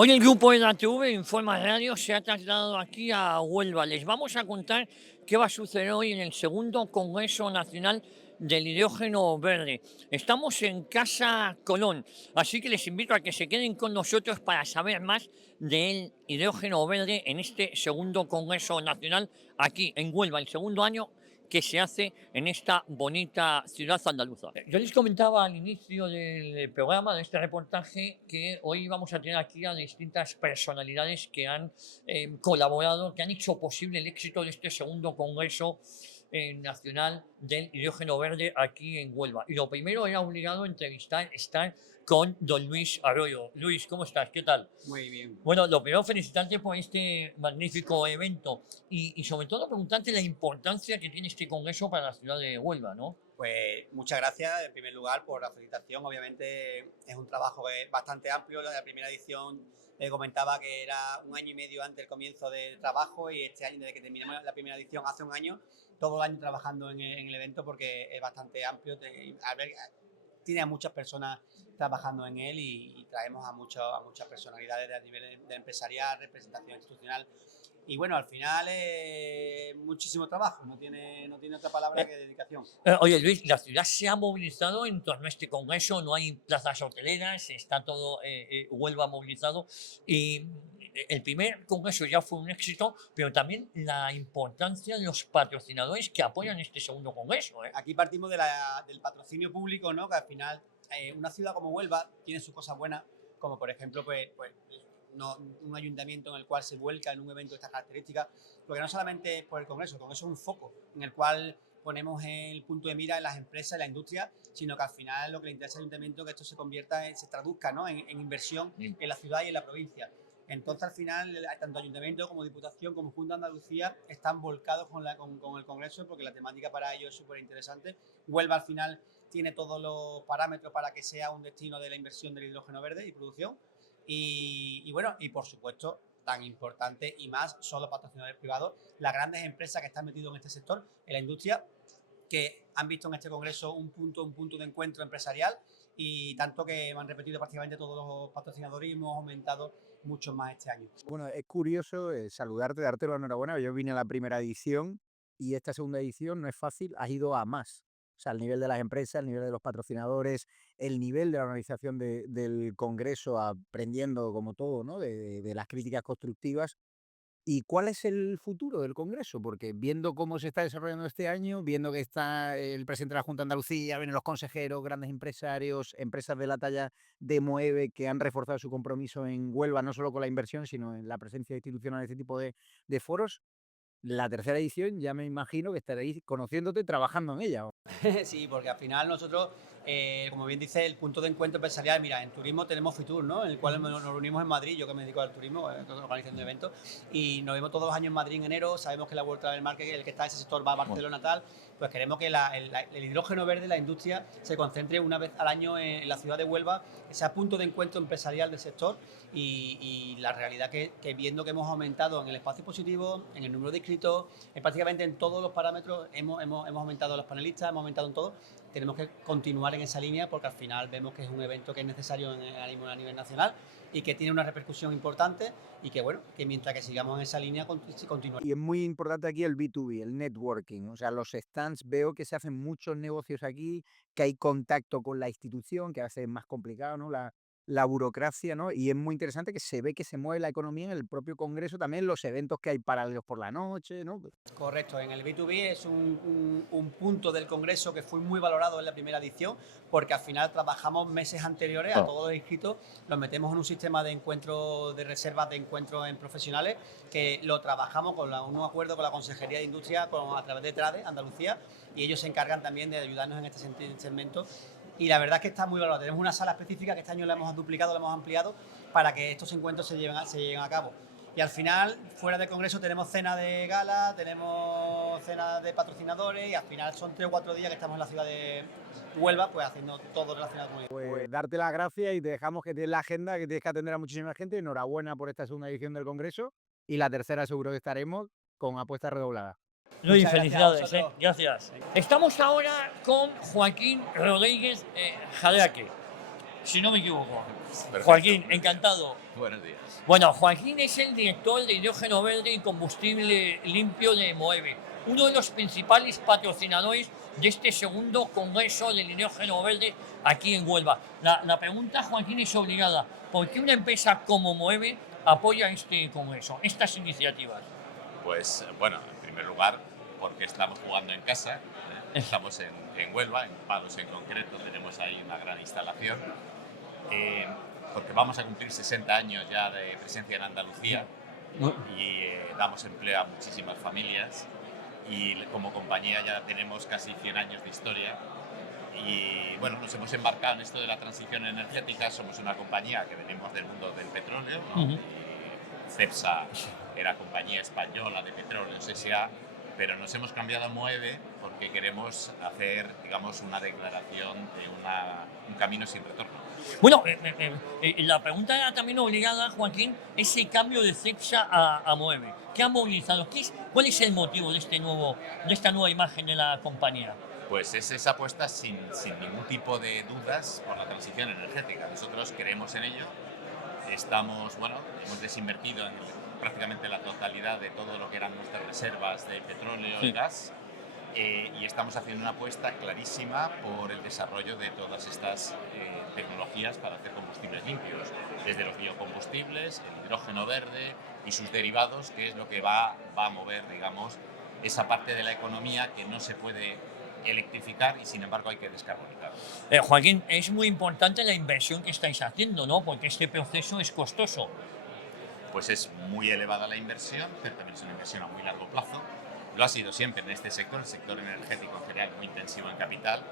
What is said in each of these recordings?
Hoy el grupo de la TV Informa Radio se ha trasladado aquí a Huelva. Les vamos a contar qué va a suceder hoy en el segundo Congreso Nacional del Hidrógeno Verde. Estamos en Casa Colón, así que les invito a que se queden con nosotros para saber más del hidrógeno verde en este segundo Congreso Nacional aquí en Huelva, el segundo año que se hace en esta bonita ciudad andaluza. Yo les comentaba al inicio del programa, de este reportaje, que hoy vamos a tener aquí a distintas personalidades que han colaborado, que han hecho posible el éxito de este segundo Congreso Nacional del Hidrógeno Verde aquí en Huelva. Y lo primero era obligado a estar con don Luis Arroyo. Luis, ¿cómo estás? ¿Qué tal? Muy bien. Bueno, lo primero, felicitarte por este magnífico evento y sobre todo preguntarte la importancia que tiene este congreso para la ciudad de Huelva, ¿no? Pues muchas gracias en primer lugar por la felicitación. Obviamente es un trabajo bastante amplio. La primera edición comentaba que era un año y medio antes del comienzo del trabajo y este año, desde que terminamos la primera edición hace un año, todo el año trabajando en el evento porque es bastante amplio. Tiene a muchas personas trabajando en él y traemos a muchas personalidades a nivel de empresarial, representación institucional. Y bueno, al final muchísimo trabajo, no tiene otra palabra que dedicación. Oye, Luis, la ciudad se ha movilizado en torno a este congreso, no hay plazas hoteleras, está todo Huelva movilizado. Y el primer congreso ya fue un éxito, pero también la importancia de los patrocinadores que apoyan este segundo congreso. Aquí partimos del patrocinio público, ¿no? Que al final una ciudad como Huelva tiene sus cosas buenas, como por ejemplo, un ayuntamiento en el cual se vuelca en un evento de estas características, porque no solamente por el Congreso es un foco en el cual ponemos el punto de mira en las empresas, en la industria, sino que al final lo que le interesa al ayuntamiento es que esto se traduzca, ¿no? en inversión en la ciudad y en la provincia. Entonces, al final, tanto Ayuntamiento como Diputación como Junta de Andalucía están volcados con el Congreso porque la temática para ellos es súper interesante. Huelva, al final, tiene todos los parámetros para que sea un destino de la inversión del hidrógeno verde y producción. Y bueno, y por supuesto, tan importante y más son los patrocinadores privados, las grandes empresas que están metidas en este sector, en la industria, que han visto en este congreso un punto de encuentro empresarial y tanto que me han repetido prácticamente todos los patrocinadores y hemos aumentado mucho más este año. Bueno, es curioso saludarte, darte la enhorabuena. Yo vine a la primera edición y esta segunda edición no es fácil, has ido a más. O sea, el nivel de las empresas, el nivel de los patrocinadores, el nivel de la organización del Congreso, aprendiendo como todo, ¿no? De las críticas constructivas. ¿Y cuál es el futuro del Congreso? Porque viendo cómo se está desarrollando este año, viendo que está el presidente de la Junta de Andalucía, vienen los consejeros, grandes empresarios, empresas de la talla de Moeve que han reforzado su compromiso en Huelva, no solo con la inversión, sino en la presencia institucional de este tipo de foros, la tercera edición ya me imagino que estaréis conociéndote, trabajando en ella. Sí, porque al final nosotros, como bien dice, el punto de encuentro empresarial, mira, en turismo tenemos Fitur, ¿no? En el cual nos reunimos en Madrid, yo que me dedico al turismo, organizando eventos, y nos vemos todos los años en Madrid en enero, sabemos que la World Travel Market, el que está en ese sector va a Barcelona tal, pues queremos que el hidrógeno verde, la industria, se concentre una vez al año en la ciudad de Huelva, sea punto de encuentro empresarial del sector y la realidad que viendo que hemos aumentado en el espacio expositivo, en el número de inscritos, prácticamente en todos los parámetros hemos aumentado los panelistas, hemos aumentado en todo, tenemos que continuar en esa línea porque al final vemos que es un evento que es necesario a nivel nacional y que tiene una repercusión importante y que bueno, que mientras que sigamos en esa línea continuar. Y es muy importante aquí el B2B, el networking. O sea, los stands, veo que se hacen muchos negocios aquí, que hay contacto con la institución, que a veces es más complicado, ¿no? La burocracia, ¿no? Y es muy interesante que se ve que se mueve la economía en el propio Congreso, también los eventos que hay paralelos por la noche, ¿no? Correcto, en el B2B es un punto del Congreso que fue muy valorado en la primera edición porque al final trabajamos meses anteriores a todos los inscritos, los metemos en un sistema de encuentro, de reservas de encuentros en profesionales que lo trabajamos con un acuerdo con la Consejería de Industria a través de TRADE, Andalucía, y ellos se encargan también de ayudarnos en este segmento. Y la verdad es que está muy valorado. Tenemos una sala específica que este año la hemos duplicado, la hemos ampliado para que estos encuentros se lleven a cabo. Y al final, fuera del Congreso, tenemos cena de gala, tenemos cena de patrocinadores y al final son 3 o 4 días que estamos en la ciudad de Huelva, pues haciendo todo relacionado con ello. Pues darte las gracias y te dejamos que tienes la agenda, que tienes que atender a muchísima gente. Enhorabuena por esta segunda edición del Congreso y la tercera seguro que estaremos con apuestas redobladas. Luis, Muchas gracias a felicidades, vosotros. gracias. Estamos ahora con Joaquín Rodríguez Jadraque. si no me equivoco. Perfecto. Joaquín, encantado. Buenos días. Bueno, Joaquín es el director de hidrógeno verde y combustible limpio de Moeve, uno de los principales patrocinadores de este segundo Congreso del Hidrógeno Verde aquí en Huelva. La pregunta, Joaquín, es obligada. ¿Por qué una empresa como Moeve apoya este Congreso, estas iniciativas? Pues bueno, en primer lugar, porque estamos jugando en casa, estamos en Huelva, en Palos en concreto, tenemos ahí una gran instalación, porque vamos a cumplir 60 años ya de presencia en Andalucía y damos empleo a muchísimas familias y como compañía ya tenemos casi 100 años de historia y bueno, nos hemos embarcado en esto de la transición energética, somos una compañía que venimos del mundo del petróleo, ¿no? Ujú. Y CEPSA era compañía española de petróleos S.A., pero nos hemos cambiado a Moeve porque queremos hacer, digamos, una declaración de un camino sin retorno. Bueno, la pregunta era también obligada, Joaquín, ese cambio de CEPSA a Moeve. ¿Qué ha movilizado? ¿Cuál es el motivo de esta nueva imagen de la compañía? Pues es esa apuesta sin ningún tipo de dudas por la transición energética. Nosotros creemos en ello. Hemos desinvertido en prácticamente la totalidad de todo lo que eran nuestras reservas de petróleo y gas y estamos haciendo una apuesta clarísima por el desarrollo de todas estas tecnologías para hacer combustibles limpios, desde los biocombustibles, el hidrógeno verde y sus derivados, que es lo que va a mover, digamos, esa parte de la economía que no se puede electrificar y sin embargo hay que descarbonizar. Joaquín, es muy importante la inversión que estáis haciendo, ¿no? Porque este proceso es costoso. Pues es muy elevada la inversión, pero también es una inversión a muy largo plazo. Lo ha sido siempre en este sector, el sector energético en general muy intensivo en capital.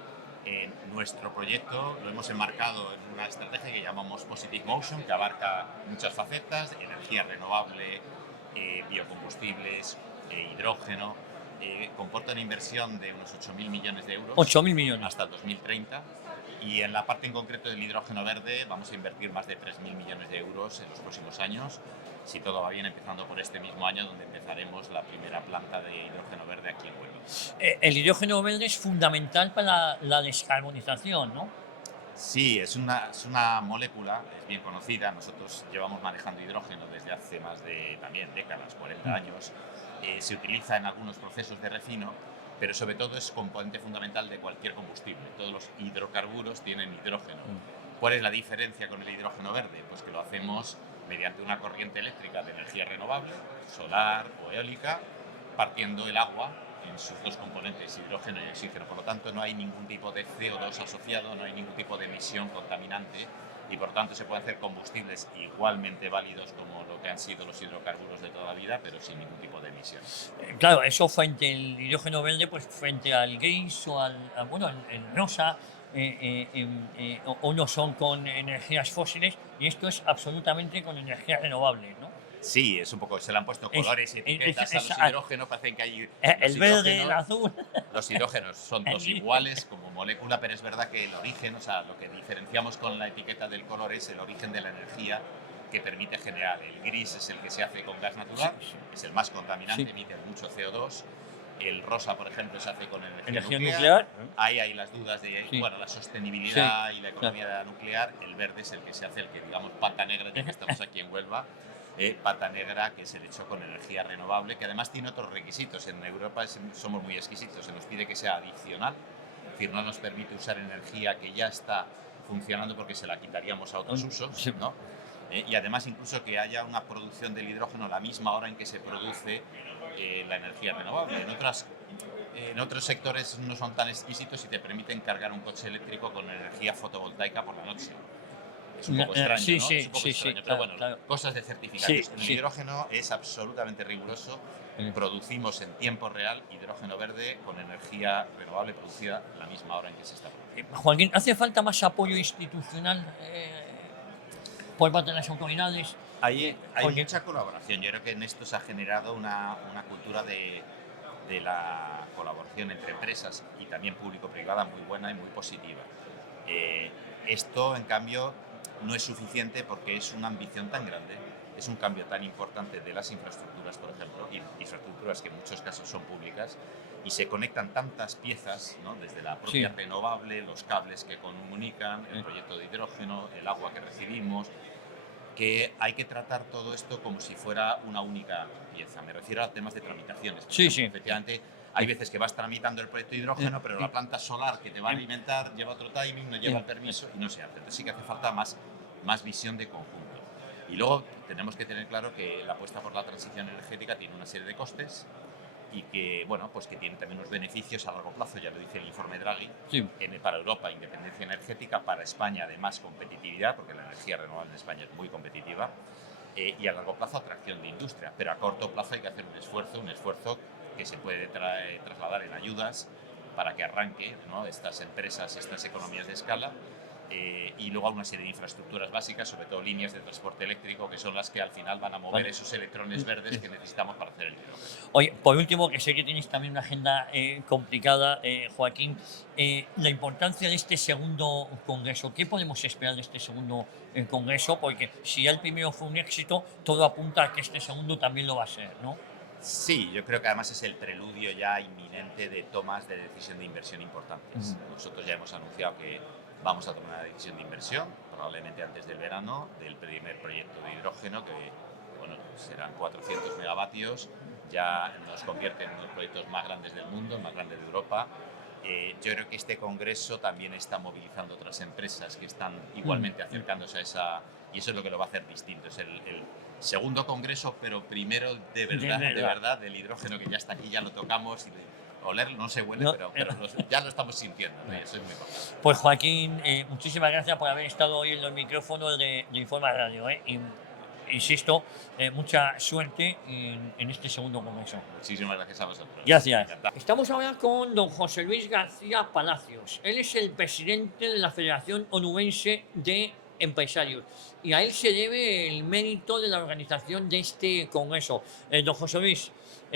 En nuestro proyecto lo hemos enmarcado en una estrategia que llamamos Positive Motion, que abarca muchas facetas, energía renovable, biocombustibles, hidrógeno. Comporta una inversión de unos 8.000 millones de euros 8.000 millones. hasta 2030 y en la parte en concreto del hidrógeno verde vamos a invertir más de 3.000 millones de euros en los próximos años, si todo va bien, empezando por este mismo año donde empezaremos la primera planta de hidrógeno verde aquí en Huelva. El hidrógeno verde es fundamental para la descarbonización, ¿no? Sí, es una molécula, es bien conocida. Nosotros llevamos manejando hidrógeno desde hace más de también décadas, 40 años. Se utiliza en algunos procesos de refino, pero sobre todo es componente fundamental de cualquier combustible. Todos los hidrocarburos tienen hidrógeno. ¿Cuál es la diferencia con el hidrógeno verde? Pues que lo hacemos mediante una corriente eléctrica de energía renovable, solar o eólica, partiendo el agua en sus dos componentes, hidrógeno y oxígeno. Por lo tanto, no hay ningún tipo de CO2 asociado, no hay ningún tipo de emisión contaminante y por tanto se pueden hacer combustibles igualmente válidos como lo que han sido los hidrocarburos de toda la vida, pero sin ningún tipo de emisión. Claro, eso frente al hidrógeno verde, pues frente al gris o el rosa, o no son con energías fósiles y esto es absolutamente con energías renovables, ¿no? Sí, es un poco, se le han puesto colores y etiquetas a los hidrógenos, parecen que hay el verde, el azul. Los hidrógenos son dos iguales como molécula, pero es verdad que el origen, o sea, lo que diferenciamos con la etiqueta del color es el origen de la energía que permite generar. El gris es el que se hace con gas natural, es el más contaminante, emite mucho CO2. El rosa, por ejemplo, se hace con energía nuclear. Ahí hay las dudas de la sostenibilidad y la economía nuclear. El verde es el que se hace, el que digamos pata negra, ya que estamos aquí en Huelva. Pata negra, que es el hecho con energía renovable, que además tiene otros requisitos. En Europa somos muy exquisitos, se nos pide que sea adicional, es decir, no nos permite usar energía que ya está funcionando porque se la quitaríamos a otros usos, ¿no? Y además incluso que haya una producción del hidrógeno a la misma hora en que se produce la energía renovable. En otros sectores no son tan exquisitos y te permiten cargar un coche eléctrico con energía fotovoltaica por la noche. Es un poco extraño, ¿no? Es un poco extraño, pero bueno, cosas de certificados. El hidrógeno es absolutamente riguroso. Producimos en tiempo real hidrógeno verde con energía renovable producida a la misma hora en que se está produciendo. Joaquín, ¿hace falta más apoyo institucional por parte de las autoridades? Hay mucha colaboración. Yo creo que en esto se ha generado una cultura de la colaboración entre empresas y también público-privada muy buena y muy positiva. Esto, en cambio, no es suficiente porque es una ambición tan grande es un cambio tan importante de las infraestructuras, por ejemplo, infraestructuras que en muchos casos son públicas, y se conectan tantas piezas, ¿no? Desde la propia renovable, los cables que comunican, el proyecto de hidrógeno, el agua que recibimos, que hay que tratar todo esto como si fuera una única pieza. Me refiero a temas de tramitaciones. Sí. Efectivamente, hay veces que vas tramitando el proyecto de hidrógeno, pero la planta solar que te va a alimentar lleva otro timing, no lleva el permiso y no se hace. Entonces sí que hace falta más visión de conjunto. Y luego tenemos que tener claro que la apuesta por la transición energética tiene una serie de costes y que, bueno, pues que tiene también unos beneficios a largo plazo, ya lo dice el informe Draghi, para Europa, independencia energética, para España, además, competitividad, porque la energía renovable en España es muy competitiva, y a largo plazo, atracción de industria, pero a corto plazo hay que hacer un esfuerzo que se puede trasladar en ayudas para que arranque, ¿no? Estas empresas, estas economías de escala, y luego una serie de infraestructuras básicas, sobre todo líneas de transporte eléctrico, que son las que al final van a mover esos electrones verdes que necesitamos para hacer el hidrógeno. Oye, por último, que sé que tienes también una agenda complicada, Joaquín, la importancia de este segundo congreso. ¿Qué podemos esperar de este segundo congreso? Porque si ya el primero fue un éxito, todo apunta a que este segundo también lo va a ser, ¿no? Sí, yo creo que además es el preludio ya inminente de tomas de decisión de inversión importantes. Nosotros ya hemos anunciado que vamos a tomar una decisión de inversión, probablemente antes del verano, del primer proyecto de hidrógeno, que bueno, serán 400 megavatios, ya nos convierte en uno de los proyectos más grandes del mundo, más grandes de Europa. Yo creo que este congreso también está movilizando otras empresas que están igualmente acercándose a esa, y eso es lo que lo va a hacer distinto. Es el segundo congreso, pero primero de verdad, del hidrógeno, que ya está aquí, ya lo tocamos. Olerlo no se huele, pero ya lo estamos sintiendo, ¿no? Y eso es muy importante. Pues Joaquín, muchísimas gracias por haber estado hoy en los micrófonos de Informa Radio. Insisto, mucha suerte en este segundo congreso. Muchísimas gracias a vosotros. Gracias. Estamos ahora con don José Luis García Palacios. Él es el presidente de la Federación Onubense de Empresarios y a él se debe el mérito de la organización de este congreso. Don José Luis,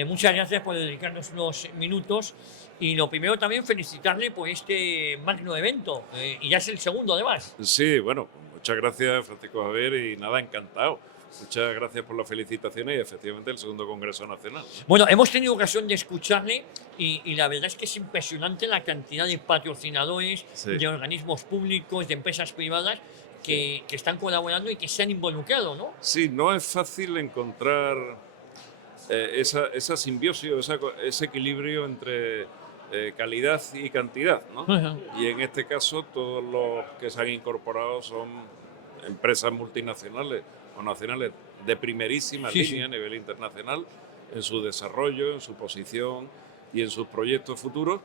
muchas gracias por dedicarnos unos minutos y lo primero también felicitarle por este magno evento, y ya es el segundo además. Sí, bueno, muchas gracias Francisco Javier y nada, encantado. Muchas gracias por las felicitaciones y efectivamente el segundo Congreso Nacional. Bueno, hemos tenido ocasión de escucharle y la verdad es que es impresionante la cantidad de patrocinadores, de organismos públicos, de empresas privadas que están colaborando y que se han involucrado, ¿no? Sí, no es fácil encontrar esa simbiosis, ese equilibrio entre calidad y cantidad, ¿no? Y en este caso todos los que se han incorporado son empresas multinacionales o nacionales de primerísima línea a nivel internacional en su desarrollo, en su posición y en sus proyectos futuros.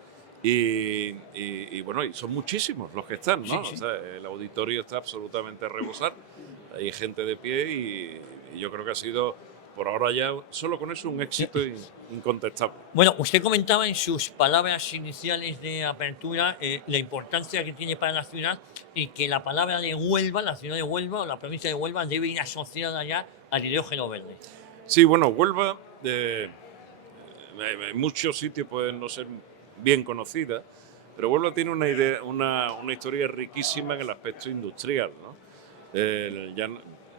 Y bueno, y son muchísimos los que están, ¿no? O sea, el auditorio está absolutamente a rebosar, hay gente de pie y yo creo que ha sido, por ahora ya, solo con eso, un éxito incontestable. Bueno, usted comentaba en sus palabras iniciales de apertura la importancia que tiene para la ciudad y que la palabra de Huelva, la ciudad de Huelva o la provincia de Huelva debe ir asociada ya al hidrógeno verde. Sí, bueno, Huelva, en muchos sitios pueden no ser bien conocida, pero Huelva tiene una historia riquísima en el aspecto industrial, ¿no?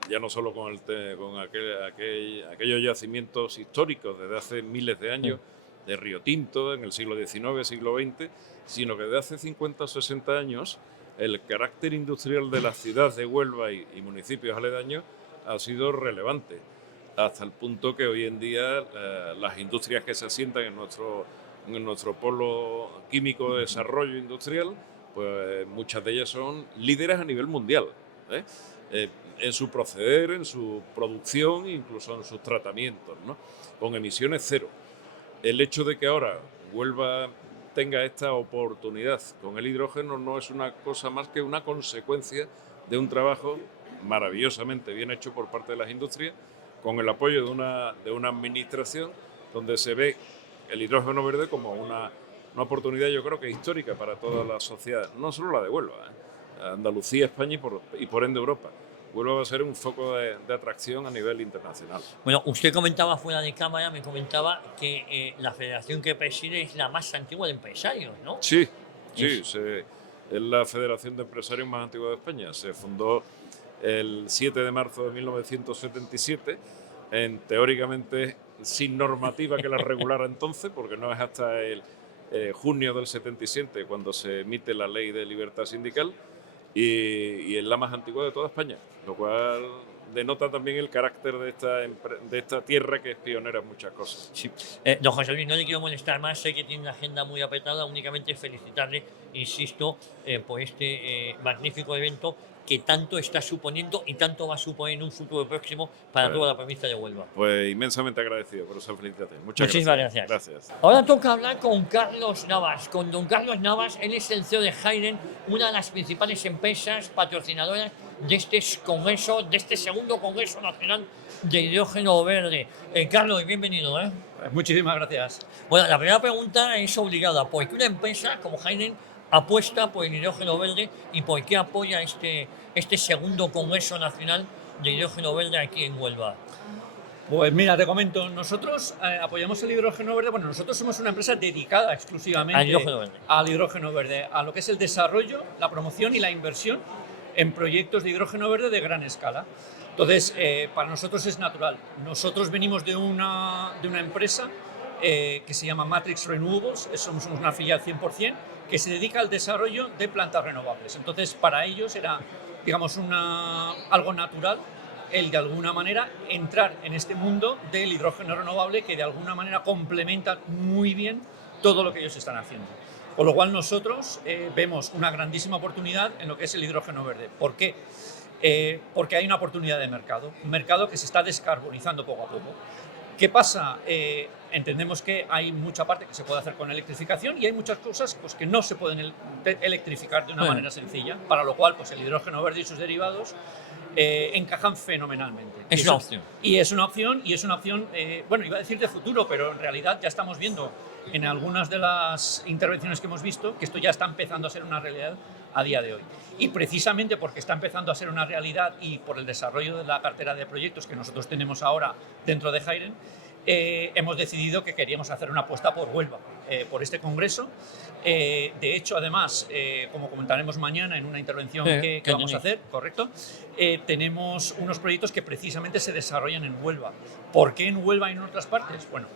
Ya no solo con aquellos yacimientos históricos desde hace miles de años, de Río Tinto en el siglo XIX, siglo XX, sino que desde hace 50 o 60 años el carácter industrial de la ciudad de Huelva y municipios aledaños ha sido relevante, hasta el punto que hoy en día las industrias que se asientan en nuestro polo químico de desarrollo industrial, pues muchas de ellas son líderes a nivel mundial, en su proceder, en su producción, incluso en sus tratamientos, ¿no? Con emisiones cero. El hecho de que ahora Huelva tenga esta oportunidad con el hidrógeno no es una cosa más que una consecuencia de un trabajo maravillosamente bien hecho por parte de las industrias, con el apoyo de una administración donde se ve el hidrógeno verde como una oportunidad, yo creo que histórica para toda la sociedad, no solo la de Huelva, Andalucía, España y por ende Europa. Huelva va a ser un foco de atracción a nivel internacional. Bueno, usted comentaba fuera de cámara, me comentaba que la federación que preside es la más antigua de empresarios, ¿no? Sí, es la federación de empresarios más antigua de España. Se fundó el 7 de marzo de 1977, teóricamente sin normativa que la regulara entonces, porque no es hasta el junio del 77 cuando se emite la ley de libertad sindical, y es la más antigua de toda España, lo cual denota también el carácter de esta tierra, que es pionera en muchas cosas. Sí. Don José Luis, no le quiero molestar más, sé que tiene una agenda muy apretada, únicamente felicitarle, insisto, por este magnífico evento que tanto está suponiendo y tanto va a suponer en un futuro próximo para toda la provincia de Huelva. Pues inmensamente agradecido por esa felicitación. Muchísimas gracias. Gracias. Ahora toca hablar con Carlos Navas. Con don Carlos Navas, él es el CEO de Hayden, una de las principales empresas patrocinadoras de este congreso, de este segundo Congreso Nacional de Hidrógeno Verde. Carlos, bienvenido. Muchísimas gracias. Bueno, la primera pregunta es obligada. ¿Por qué una empresa como Hayden apuesta por el hidrógeno verde y por qué apoya este segundo Congreso Nacional de Hidrógeno Verde aquí en Huelva? Pues mira, te comento, nosotros apoyamos el hidrógeno verde. Bueno, nosotros somos una empresa dedicada exclusivamente al hidrógeno verde, a lo que es el desarrollo, la promoción y la inversión en proyectos de hidrógeno verde de gran escala. Entonces, para nosotros es natural. Nosotros venimos de una empresa que se llama Matrix Renewables, somos una filial 100%, que se dedica al desarrollo de plantas renovables. Entonces, para ellos era, digamos, algo natural el, de alguna manera, entrar en este mundo del hidrógeno renovable, que de alguna manera complementa muy bien todo lo que ellos están haciendo. Con lo cual, nosotros vemos una grandísima oportunidad en lo que es el hidrógeno verde. ¿Por qué? Porque hay una oportunidad de mercado, un mercado que se está descarbonizando poco a poco. ¿Qué pasa? Entendemos que hay mucha parte que se puede hacer con electrificación y hay muchas cosas pues, que no se pueden electrificar de una manera sencilla, para lo cual pues, el hidrógeno verde y sus derivados encajan fenomenalmente. Es una opción. Y es una opción, bueno, iba a decir de futuro, pero en realidad ya estamos viendo en algunas de las intervenciones que hemos visto que esto ya está empezando a ser una realidad a día de hoy. Y precisamente porque está empezando a ser una realidad y por el desarrollo de la cartera de proyectos que nosotros tenemos ahora dentro de Hayden, hemos decidido que queríamos hacer una apuesta por Huelva, por este congreso. De hecho, además, como comentaremos mañana en una intervención que vamos a hacer, correcto, tenemos unos proyectos que precisamente se desarrollan en Huelva. ¿Por qué en Huelva y en otras partes? Bueno,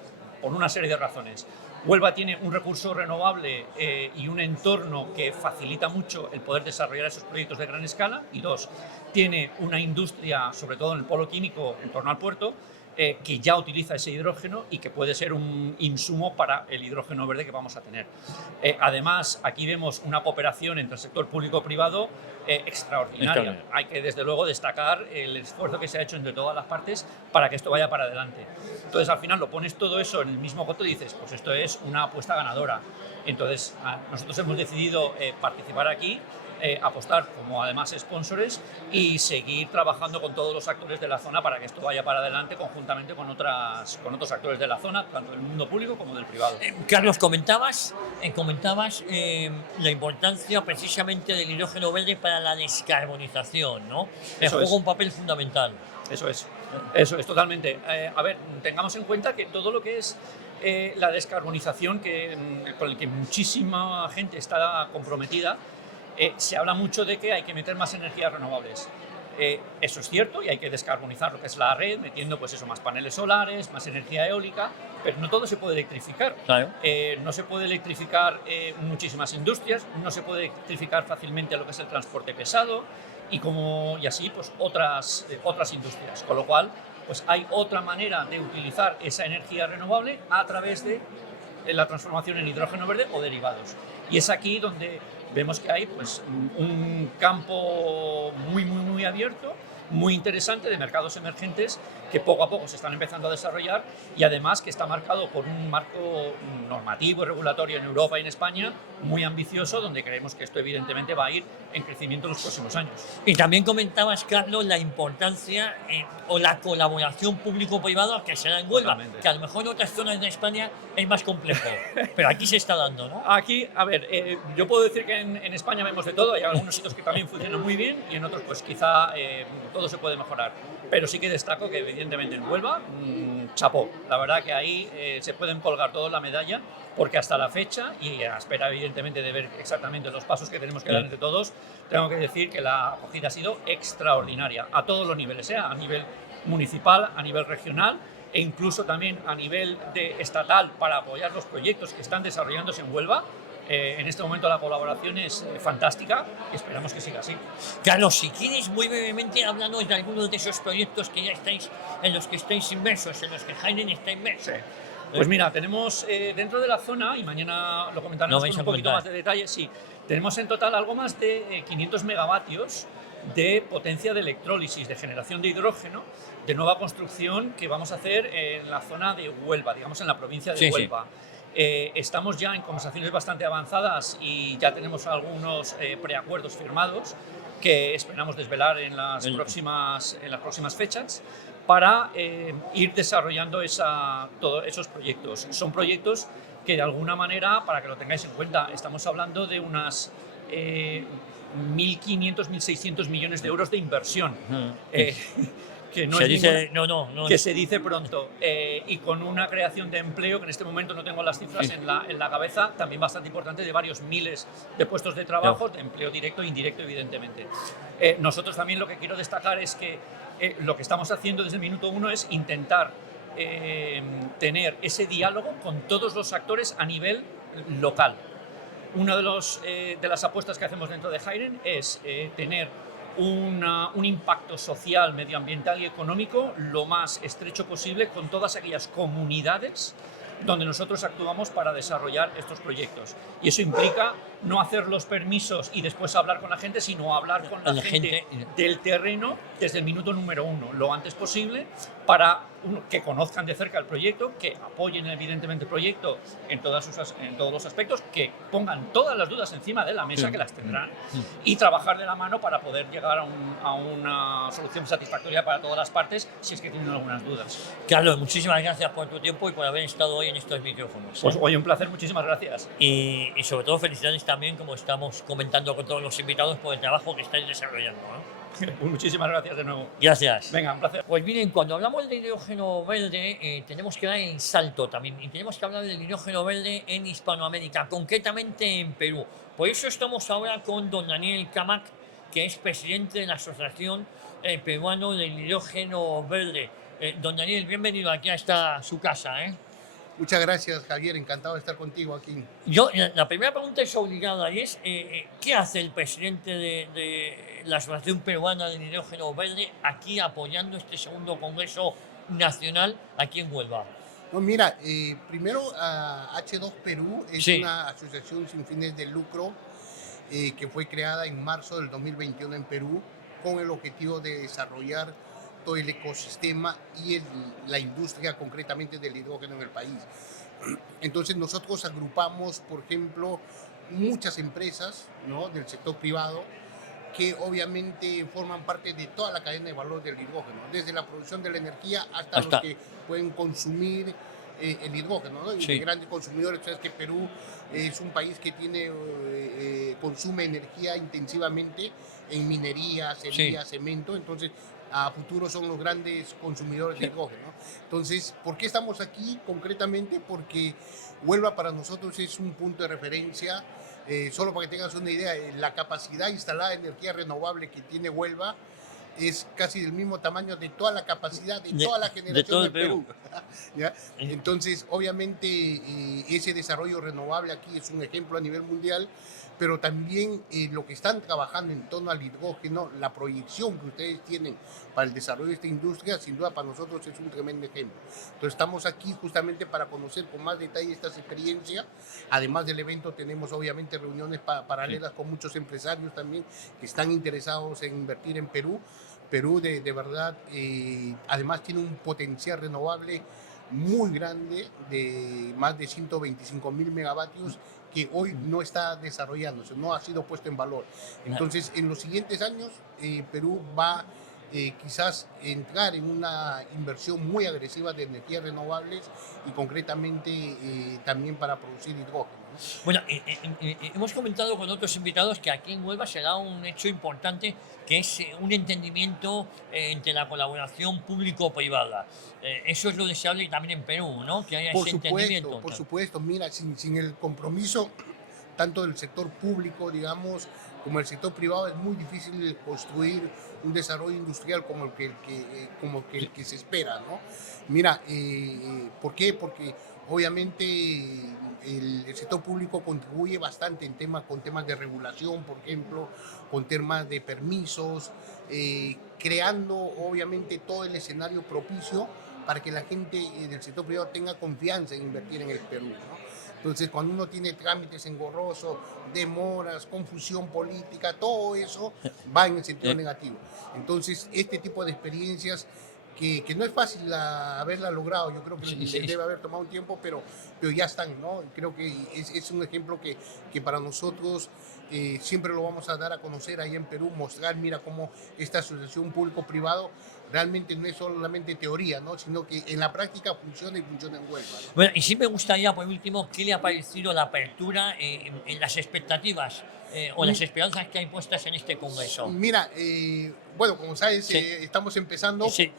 por una serie de razones. Huelva tiene un recurso renovable y un entorno que facilita mucho el poder desarrollar esos proyectos de gran escala. Y dos, tiene una industria, sobre todo en el polo químico en torno al puerto, que ya utiliza ese hidrógeno y que puede ser un insumo para el hidrógeno verde que vamos a tener. Además, aquí vemos una cooperación entre el sector público-privado extraordinaria. Hay que, desde luego, destacar el esfuerzo que se ha hecho entre todas las partes para que esto vaya para adelante. Entonces, al final, lo pones todo eso en el mismo coto y dices, pues esto es una apuesta ganadora. Entonces, nosotros hemos decidido participar aquí, apostar como además sponsors y seguir trabajando con todos los actores de la zona para que esto vaya para adelante conjuntamente con otros actores de la zona, tanto del mundo público como del privado. Carlos, comentabas la importancia precisamente del hidrógeno verde para la descarbonización, ¿no? Juega un papel fundamental. Eso es totalmente. A ver, tengamos en cuenta que todo lo que es la descarbonización, con el que muchísima gente está comprometida, se habla mucho de que hay que meter más energías renovables. Eso es cierto y hay que descarbonizar lo que es la red, metiendo pues eso, más paneles solares, más energía eólica, pero no todo se puede electrificar. Claro. No se puede electrificar muchísimas industrias, no se puede electrificar fácilmente lo que es el transporte pesado y así pues otras industrias. Con lo cual pues hay otra manera de utilizar esa energía renovable a través de la transformación en hidrógeno verde o derivados. Y es aquí donde vemos que hay pues, un campo muy abierto, muy interesante de mercados emergentes que poco a poco se están empezando a desarrollar y además que está marcado por un marco normativo y regulatorio en Europa y en España muy ambicioso, donde creemos que esto evidentemente va a ir en crecimiento en los próximos años. Y también comentabas, Carlos, la importancia o la colaboración público-privada que se da en Huelva, que a lo mejor en otras zonas de España es más complejo, pero aquí se está dando, ¿no? Aquí, a ver, yo puedo decir que en España vemos de todo, hay algunos sitios que también funcionan muy bien y en otros pues quizá todo se puede mejorar. pero sí que destaco que evidentemente en Huelva, chapó. La verdad que ahí se pueden colgar toda la medalla, porque hasta la fecha, y a espera evidentemente de ver exactamente los pasos que tenemos que dar entre todos, tengo que decir que la acogida ha sido extraordinaria, a todos los niveles, a nivel municipal, a nivel regional e incluso también a nivel estatal, para apoyar los proyectos que están desarrollándose en Huelva. En este momento la colaboración es fantástica y esperamos que siga así. Carlos, si quieres muy brevemente hablarnos de algunos de esos proyectos que ya estáis, en los que estáis inmersos, en los que Heynen está inmerso. Pues mira, tenemos dentro de la zona, y mañana lo comentaremos con un poquito más de detalle, sí, tenemos en total algo más de 500 megavatios de potencia de electrólisis, de generación de hidrógeno, de nueva construcción que vamos a hacer en la zona de Huelva, digamos en la provincia de Huelva. Sí. Estamos ya en conversaciones bastante avanzadas y ya tenemos algunos preacuerdos firmados que esperamos desvelar en las próximas fechas para ir desarrollando todos esos proyectos. Son proyectos que de alguna manera, para que lo tengáis en cuenta, estamos hablando de unas 1.500, 1.600 millones de euros de inversión. Que no se dice pronto, y con una creación de empleo que en este momento no tengo las cifras en la cabeza, también bastante importante, de varios miles de puestos de trabajo, de empleo directo e indirecto, evidentemente. Nosotros también lo que quiero destacar es que lo que estamos haciendo desde el minuto uno es intentar tener ese diálogo con todos los actores a nivel local. Una de las apuestas que hacemos dentro de Heynen es tener un impacto social, medioambiental y económico lo más estrecho posible con todas aquellas comunidades donde nosotros actuamos para desarrollar estos proyectos. Y eso implica no hacer los permisos y después hablar con la gente, sino hablar con la gente del terreno desde el minuto número uno, lo antes posible, para que conozcan de cerca el proyecto, que apoyen evidentemente el proyecto en todos los aspectos, que pongan todas las dudas encima de la mesa, que las tendrán, y trabajar de la mano para poder llegar a una solución satisfactoria para todas las partes, si es que tienen algunas dudas. Carlos, muchísimas gracias por tu tiempo y por haber estado hoy en estos micrófonos. Pues hoy un placer, muchísimas gracias. Y sobre todo felicidades también, como estamos comentando con todos los invitados, por el trabajo que estáis desarrollando, ¿no? Muchísimas gracias de nuevo. Gracias. Venga, un placer. Pues miren, cuando hablamos de hidrógeno verde, tenemos que dar el salto también, y tenemos que hablar del hidrógeno verde en Hispanoamérica, concretamente en Perú. Por eso estamos ahora con don Daniel Camac, que es presidente de la Asociación Peruano del Hidrógeno Verde. Don Daniel, bienvenido aquí a su casa. Muchas gracias, Javier. Encantado de estar contigo aquí. La primera pregunta es obligada y es, ¿qué hace el presidente de la Asociación Peruana del Hidrógeno Verde aquí apoyando este segundo Congreso Nacional aquí en Huelva? No, mira, primero H2 Perú es una asociación sin fines de lucro que fue creada en marzo del 2021 en Perú con el objetivo de desarrollar todo el ecosistema y la industria concretamente del hidrógeno en el país. Entonces nosotros agrupamos, por ejemplo, muchas empresas, ¿no?, del sector privado que obviamente forman parte de toda la cadena de valor del hidrógeno, desde la producción de la energía hasta los que pueden consumir el hidrógeno, ¿no? Y grandes consumidores. Sabes que Perú es un país que consume energía intensivamente en minería, cería, cemento, entonces a futuro son los grandes consumidores de hidrógeno. Entonces, ¿por qué estamos aquí concretamente? Porque Huelva para nosotros es un punto de referencia. Solo para que tengas una idea, la capacidad instalada de energía renovable que tiene Huelva es casi del mismo tamaño de toda la capacidad de toda la generación de Perú. ¿Ya? Entonces, obviamente, ese desarrollo renovable aquí es un ejemplo a nivel mundial, pero también lo que están trabajando en torno al hidrógeno, la proyección que ustedes tienen para el desarrollo de esta industria, sin duda para nosotros es un tremendo ejemplo. Entonces estamos aquí justamente para conocer con más detalle estas experiencias. Además del evento tenemos obviamente reuniones paralelas con muchos empresarios también que están interesados en invertir en Perú. Perú de verdad además tiene un potencial renovable muy grande de más de 125.000 megavatios que hoy no está desarrollándose, no ha sido puesto en valor. Entonces, en los siguientes años, Perú va quizás entrar en una inversión muy agresiva de energías renovables y concretamente también para producir hidrógeno, ¿no? Bueno, hemos comentado con otros invitados que aquí en Huelva se da un hecho importante que es un entendimiento entre la colaboración público-privada. Eso es lo deseable y también en Perú, ¿no? Que haya ese entendimiento. Por supuesto, mira, sin el compromiso tanto del sector público, digamos, como el sector privado, es muy difícil construir un desarrollo industrial como el que se espera, ¿no? Mira, ¿por qué? Porque obviamente el sector público contribuye bastante con temas de regulación, por ejemplo, con temas de permisos, creando obviamente todo el escenario propicio para que la gente del sector privado tenga confianza en invertir en el Perú, ¿no? Entonces, cuando uno tiene trámites engorrosos, demoras, confusión política, todo eso va en el sentido negativo. Entonces, este tipo de experiencias que no es fácil haberla logrado, yo creo que debe haber tomado un tiempo, pero ya están, ¿no? Creo que es un ejemplo que para nosotros siempre lo vamos a dar a conocer ahí en Perú, mostrar, mira cómo esta asociación público-privado realmente no es solamente teoría, ¿no? Sino que en la práctica funciona y funciona en Huelva, ¿no? Bueno, y sí me gustaría, por último, ¿qué le ha parecido la apertura en las expectativas o las esperanzas que hay puestas en este congreso? Mira, bueno, como sabes, Sí. estamos empezando, Sí.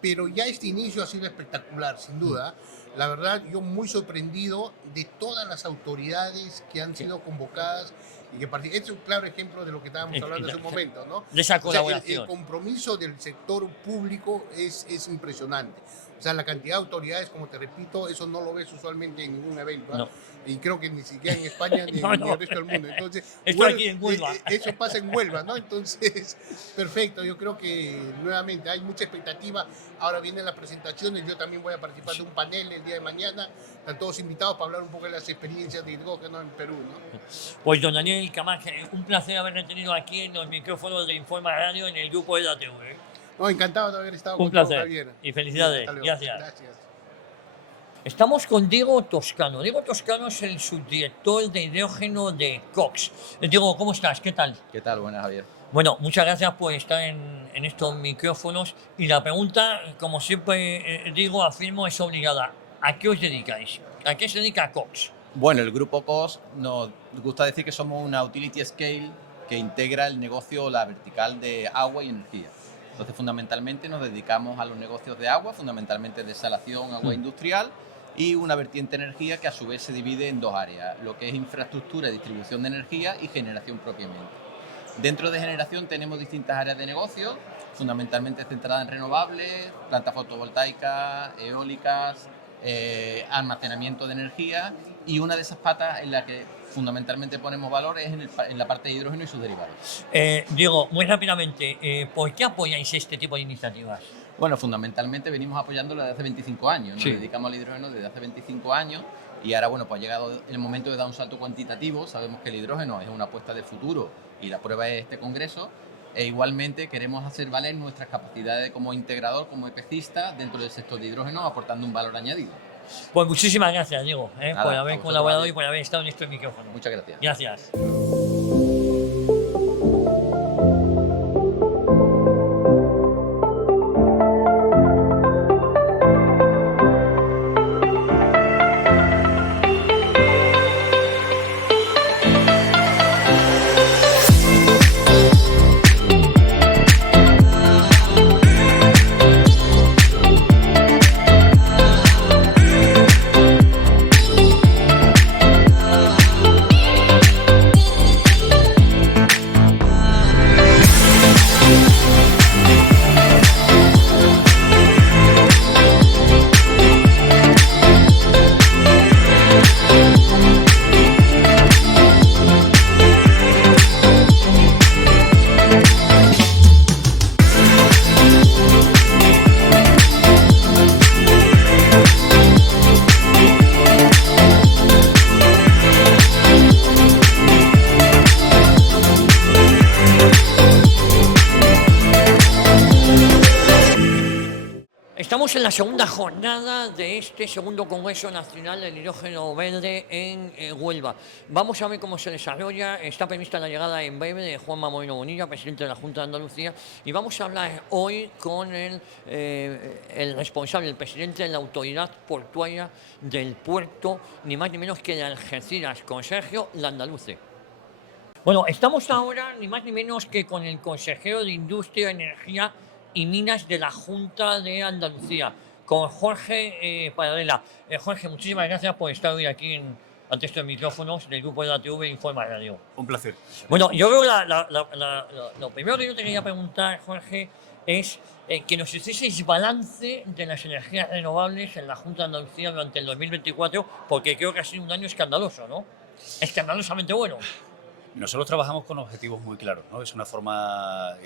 pero ya este inicio ha sido espectacular, sin duda. La verdad, yo muy sorprendido de todas las autoridades que han sido convocadas y que participan. Este es un claro ejemplo de lo que estábamos hablando hace un momento, ¿no? De esa O sea, colaboración. el compromiso del sector público es impresionante. O sea, la cantidad de autoridades, como te repito, eso no lo ves usualmente en ningún evento, ¿eh? No. Y creo que ni siquiera en España ni No, en no. el resto del mundo. Entonces, Esto aquí en Huelva. eso pasa en Huelva, ¿no? Entonces, perfecto. Yo creo que nuevamente hay mucha expectativa. Ahora vienen las presentaciones. Yo también voy a participar de un panel el día de mañana. Están todos invitados para hablar un poco de las experiencias de hidrógeno en Perú, ¿no? Pues don Daniel Camacho, un placer haberle tenido aquí en los micrófonos de Informa Radio en el grupo de la TV. No, encantado de haber estado Un contigo, placer. Javier. Y felicidades. Hasta luego. Gracias. Gracias. Estamos con Diego Toscano. Diego Toscano es el subdirector de hidrógeno de Cox. Diego, ¿cómo estás? ¿Qué tal? ¿Qué tal? Buenas, Javier. Bueno, muchas gracias por estar en estos micrófonos. Y la pregunta, como siempre digo, afirmo, es obligada. ¿A qué os dedicáis? ¿A qué se dedica Cox? Bueno, el grupo COS nos gusta decir que somos una utility scale que integra el negocio, la vertical de agua y energía. Entonces, fundamentalmente nos dedicamos a los negocios de agua, fundamentalmente desalación, agua industrial, y una vertiente energía que a su vez se divide en dos áreas, lo que es infraestructura y distribución de energía y generación propiamente. Dentro de generación tenemos distintas áreas de negocio, fundamentalmente centradas en renovables, plantas fotovoltaicas, eólicas, almacenamiento de energía, y una de esas patas en la que fundamentalmente ponemos valor es en la parte de hidrógeno y sus derivados. Diego, muy rápidamente, ¿por qué apoyáis este tipo de iniciativas? Bueno, fundamentalmente venimos apoyándolo desde hace 25 años, nos Sí. dedicamos al hidrógeno desde hace 25 años y ahora, bueno, pues ha llegado el momento de dar un salto cuantitativo. Sabemos que el hidrógeno es una apuesta de futuro y la prueba es este congreso, e igualmente queremos hacer valer nuestras capacidades como integrador, como EPCista dentro del sector de hidrógeno, aportando un valor añadido. Pues muchísimas gracias, Diego, Nada, por a haber vosotros, colaborado Javier. y por haber estado en estos micrófonos. Muchas gracias. Gracias. Estamos en la segunda jornada de este segundo Congreso Nacional del Hidrógeno Verde en Huelva. Vamos a ver cómo se desarrolla. Está prevista la llegada en breve de Juanma Moreno Bonilla, presidente de la Junta de Andalucía, y vamos a hablar hoy con el responsable, el presidente de la Autoridad Portuaria del Puerto, ni más ni menos que de Algeciras, con Sergio Landaluce. Bueno, estamos ahora ni más ni menos que con el consejero de Industria, Energía y Minas de la Junta de Andalucía, con Jorge Paradela. Jorge, muchísimas gracias por estar hoy aquí ante estos micrófonos del grupo de la TV Informa Radio. Un placer. Bueno, yo creo lo primero que yo te quería preguntar, Jorge, es que nos hicieseis balance de las energías renovables en la Junta de Andalucía durante el 2024, porque creo que ha sido un año escandaloso, ¿no? Escandalosamente bueno. Nosotros trabajamos con objetivos muy claros, ¿no? Es una forma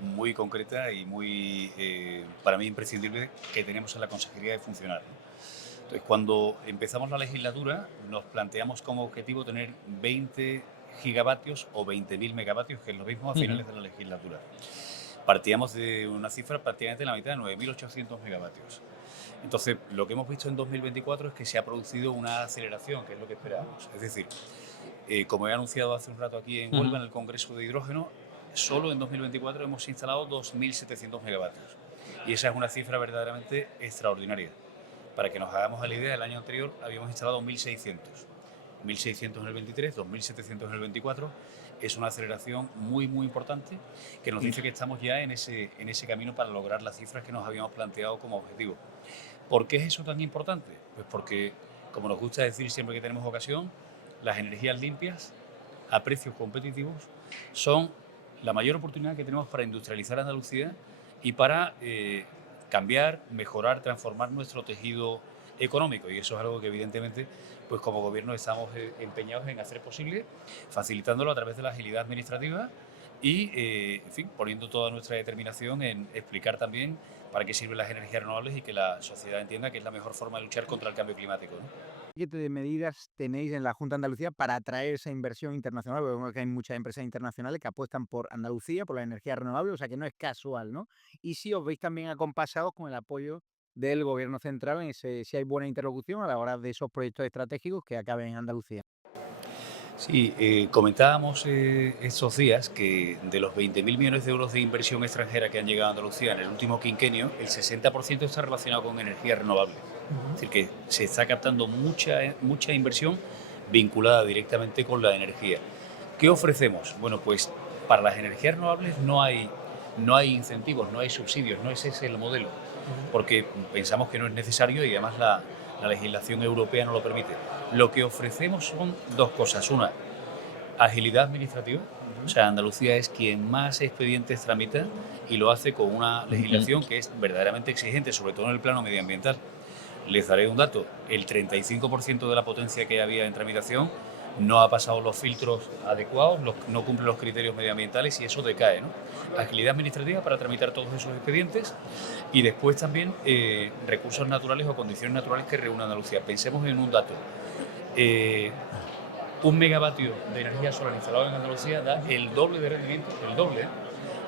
muy concreta y muy, para mí, imprescindible que tenemos en la Consejería de funcionar, ¿no? Entonces, cuando empezamos la legislatura, nos planteamos como objetivo tener 20 gigavatios o 20.000 megavatios, que es lo mismo a finales de la legislatura. Partíamos de una cifra prácticamente en la mitad, de 9.800 megavatios. Entonces, lo que hemos visto en 2024 es que se ha producido una aceleración, que es lo que esperábamos. Es decir, como he anunciado hace un rato aquí en Huelva, en el Congreso de Hidrógeno, solo en 2024 hemos instalado 2.700 megavatios. Y esa es una cifra verdaderamente extraordinaria. Para que nos hagamos a la idea, el año anterior habíamos instalado 1.600. 1.600 en el 23, 2.700 en el 24. Es una aceleración muy, muy importante que nos dice que estamos ya en ese camino para lograr las cifras que nos habíamos planteado como objetivo. ¿Por qué es eso tan importante? Pues porque, como nos gusta decir siempre que tenemos ocasión, las energías limpias a precios competitivos son la mayor oportunidad que tenemos para industrializar Andalucía y para cambiar, mejorar, transformar nuestro tejido económico. Y eso es algo que evidentemente, pues como gobierno estamos empeñados en hacer posible, facilitándolo a través de la agilidad administrativa y, en fin, poniendo toda nuestra determinación en explicar también para qué sirven las energías renovables y que la sociedad entienda que es la mejor forma de luchar contra el cambio climático, ¿no? ¿Qué de medidas tenéis en la Junta de Andalucía para atraer esa inversión internacional? Porque vemos que hay muchas empresas internacionales que apuestan por Andalucía, por la energía renovable, o sea que no es casual, ¿no? Y si os veis también acompasados con el apoyo del Gobierno central, en si hay buena interlocución a la hora de esos proyectos estratégicos que acaben en Andalucía. Sí, comentábamos estos días que de los 20.000 millones de euros de inversión extranjera que han llegado a Andalucía en el último quinquenio, el 60% está relacionado con energía renovable. Es decir, que se está captando mucha inversión vinculada directamente con la energía. ¿Qué ofrecemos? Bueno, pues para las energías renovables no hay incentivos, no hay subsidios, no es ese el modelo, porque pensamos que no es necesario y además la legislación europea no lo permite. Lo que ofrecemos son dos cosas. Una, agilidad administrativa. O sea, Andalucía es quien más expedientes tramita y lo hace con una legislación que es verdaderamente exigente, sobre todo en el plano medioambiental. Les daré un dato. El 35% de la potencia que había en tramitación no ha pasado los filtros adecuados, no cumple los criterios medioambientales y eso decae, ¿no? Agilidad administrativa para tramitar todos esos expedientes y después también recursos naturales o condiciones naturales que reúna Andalucía. Pensemos en un dato. 1 megavatio de energía solar instalado en Andalucía da el doble de rendimiento, el doble,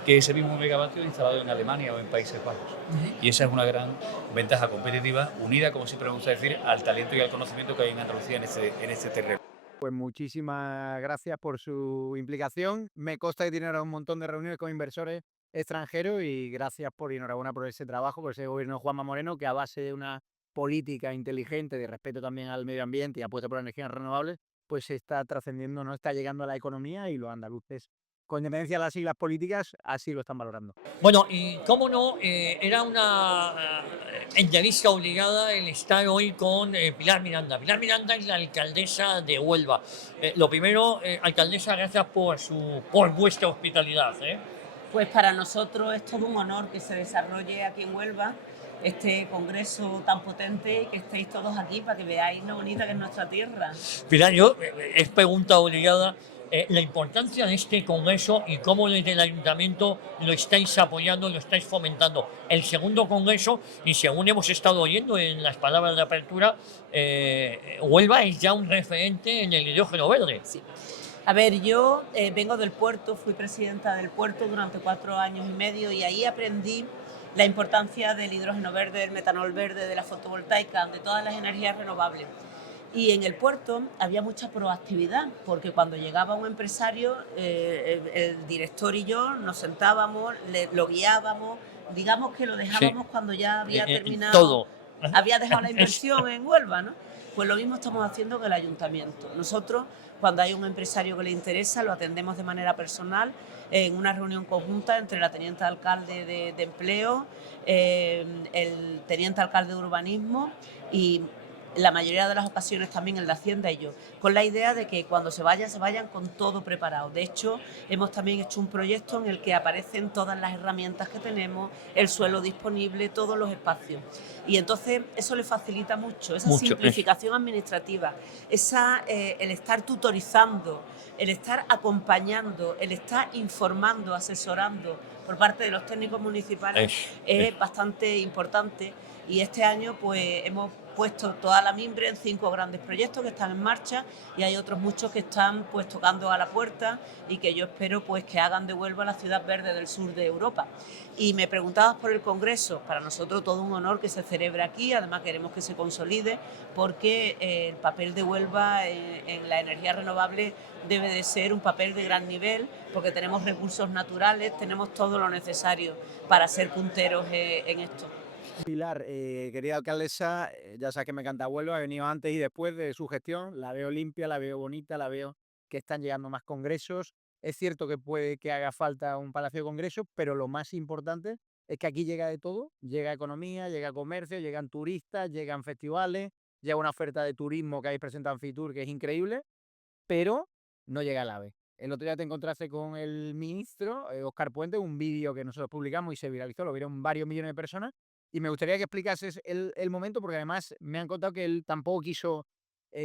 que ese mismo megavatio instalado en Alemania o en Países Bajos. Y esa es una gran ventaja competitiva, unida, como siempre me gusta decir, al talento y al conocimiento que hay en Andalucía en este terreno. Pues muchísimas gracias por su implicación. Me consta que tiene ahora un montón de reuniones con inversores extranjeros y gracias por y enhorabuena por ese trabajo, por ese gobierno de Juanma Moreno, que a base de una política inteligente de respeto también al medio ambiente y apuesta por energías renovables, pues está trascendiendo, no está llegando a la economía y los andaluces, con independencia de las siglas políticas, así lo están valorando. Bueno, y cómo no, era una entrevista obligada el estar hoy con Pilar Miranda. Pilar Miranda es la alcaldesa de Huelva. Lo primero, alcaldesa, gracias por vuestra hospitalidad. Pues para nosotros es todo un honor que se desarrolle aquí en Huelva este congreso tan potente y que estéis todos aquí para que veáis lo bonita que es nuestra tierra. Pilar, es pregunta obligada. La importancia de este congreso y cómo desde el ayuntamiento lo estáis apoyando, lo estáis fomentando. El segundo congreso, y según hemos estado oyendo en las palabras de apertura, Huelva es ya un referente en el hidrógeno verde. Sí. A ver, yo vengo del puerto, fui presidenta del puerto durante 4 años y medio y ahí aprendí la importancia del hidrógeno verde, del metanol verde, de la fotovoltaica, de todas las energías renovables. Y en el puerto había mucha proactividad, porque cuando llegaba un empresario, el director y yo nos sentábamos, lo guiábamos, digamos que lo dejábamos cuando ya había terminado, todo. había dejado la inversión en Huelva, ¿no? Pues lo mismo estamos haciendo con el ayuntamiento. Nosotros, cuando hay un empresario que le interesa, lo atendemos de manera personal en una reunión conjunta entre la teniente alcalde de empleo, el teniente alcalde de urbanismo y la mayoría de las ocasiones también en la Hacienda y yo, con la idea de que cuando se vayan con todo preparado. De hecho, hemos también hecho un proyecto en el que aparecen todas las herramientas que tenemos, el suelo disponible, todos los espacios. Y entonces eso le facilita mucho, esa simplificación administrativa, el estar tutorizando, el estar acompañando, el estar informando, asesorando por parte de los técnicos municipales es bastante importante. Y este año pues hemos puesto toda la mimbre en 5 grandes proyectos que están en marcha y hay otros muchos que están pues tocando a la puerta y que yo espero pues que hagan de Huelva la ciudad verde del sur de Europa. Y me preguntabas por el Congreso. Para nosotros todo un honor que se celebre aquí, además queremos que se consolide porque el papel de Huelva en la energía renovable debe de ser un papel de gran nivel porque tenemos recursos naturales, tenemos todo lo necesario para ser punteros en esto. Pilar, querida alcaldesa, ya sabes que me encanta Huelva, he venido antes y después de su gestión, la veo limpia, la veo bonita, la veo que están llegando más congresos. Es cierto que puede que haga falta un palacio de congresos, pero lo más importante es que aquí llega de todo, llega economía, llega comercio, llegan turistas, llegan festivales, llega una oferta de turismo que habéis presentado en Fitur que es increíble, pero no llega el AVE. El otro día te encontraste con el ministro, Óscar Puente, un vídeo que nosotros publicamos y se viralizó, lo vieron varios millones de personas. Y me gustaría que explicases el momento, porque además me han contado que él tampoco quiso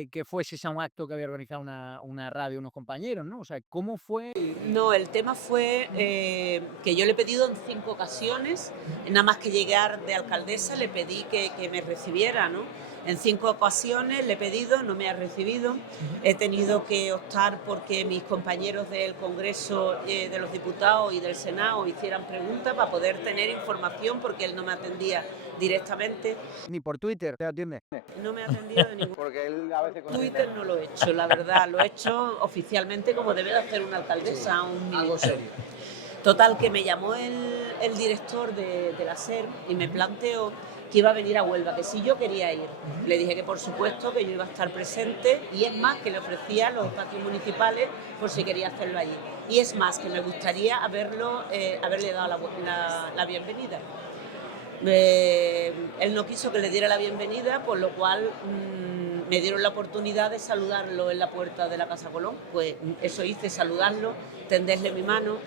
que fuese a un acto que había organizado una radio, unos compañeros, ¿no? O sea, ¿cómo fue? No, el tema fue que yo le he pedido en 5 ocasiones, nada más que llegar de alcaldesa, le pedí que me recibiera, ¿no? En 5 ocasiones le he pedido, no me ha recibido. He tenido que optar porque mis compañeros del Congreso de los Diputados y del Senado hicieran preguntas para poder tener información, porque él no me atendía directamente. Ni por Twitter te atiende. No me ha atendido de ningún. Porque él a veces Twitter no lo he hecho, la verdad, lo he hecho oficialmente como debe de hacer una alcaldesa, un ministro. algo serio. Total, que me llamó el director de la SER y me planteó que iba a venir a Huelva, que si yo quería ir. Le dije que por supuesto que yo iba a estar presente y es más, que le ofrecía los espacios municipales por si quería hacerlo allí. Y es más, que me gustaría haberle dado la bienvenida. Él no quiso que le diera la bienvenida, por lo cual me dieron la oportunidad de saludarlo en la puerta de la Casa Colón. Pues eso hice, saludarlo, tenderle mi mano,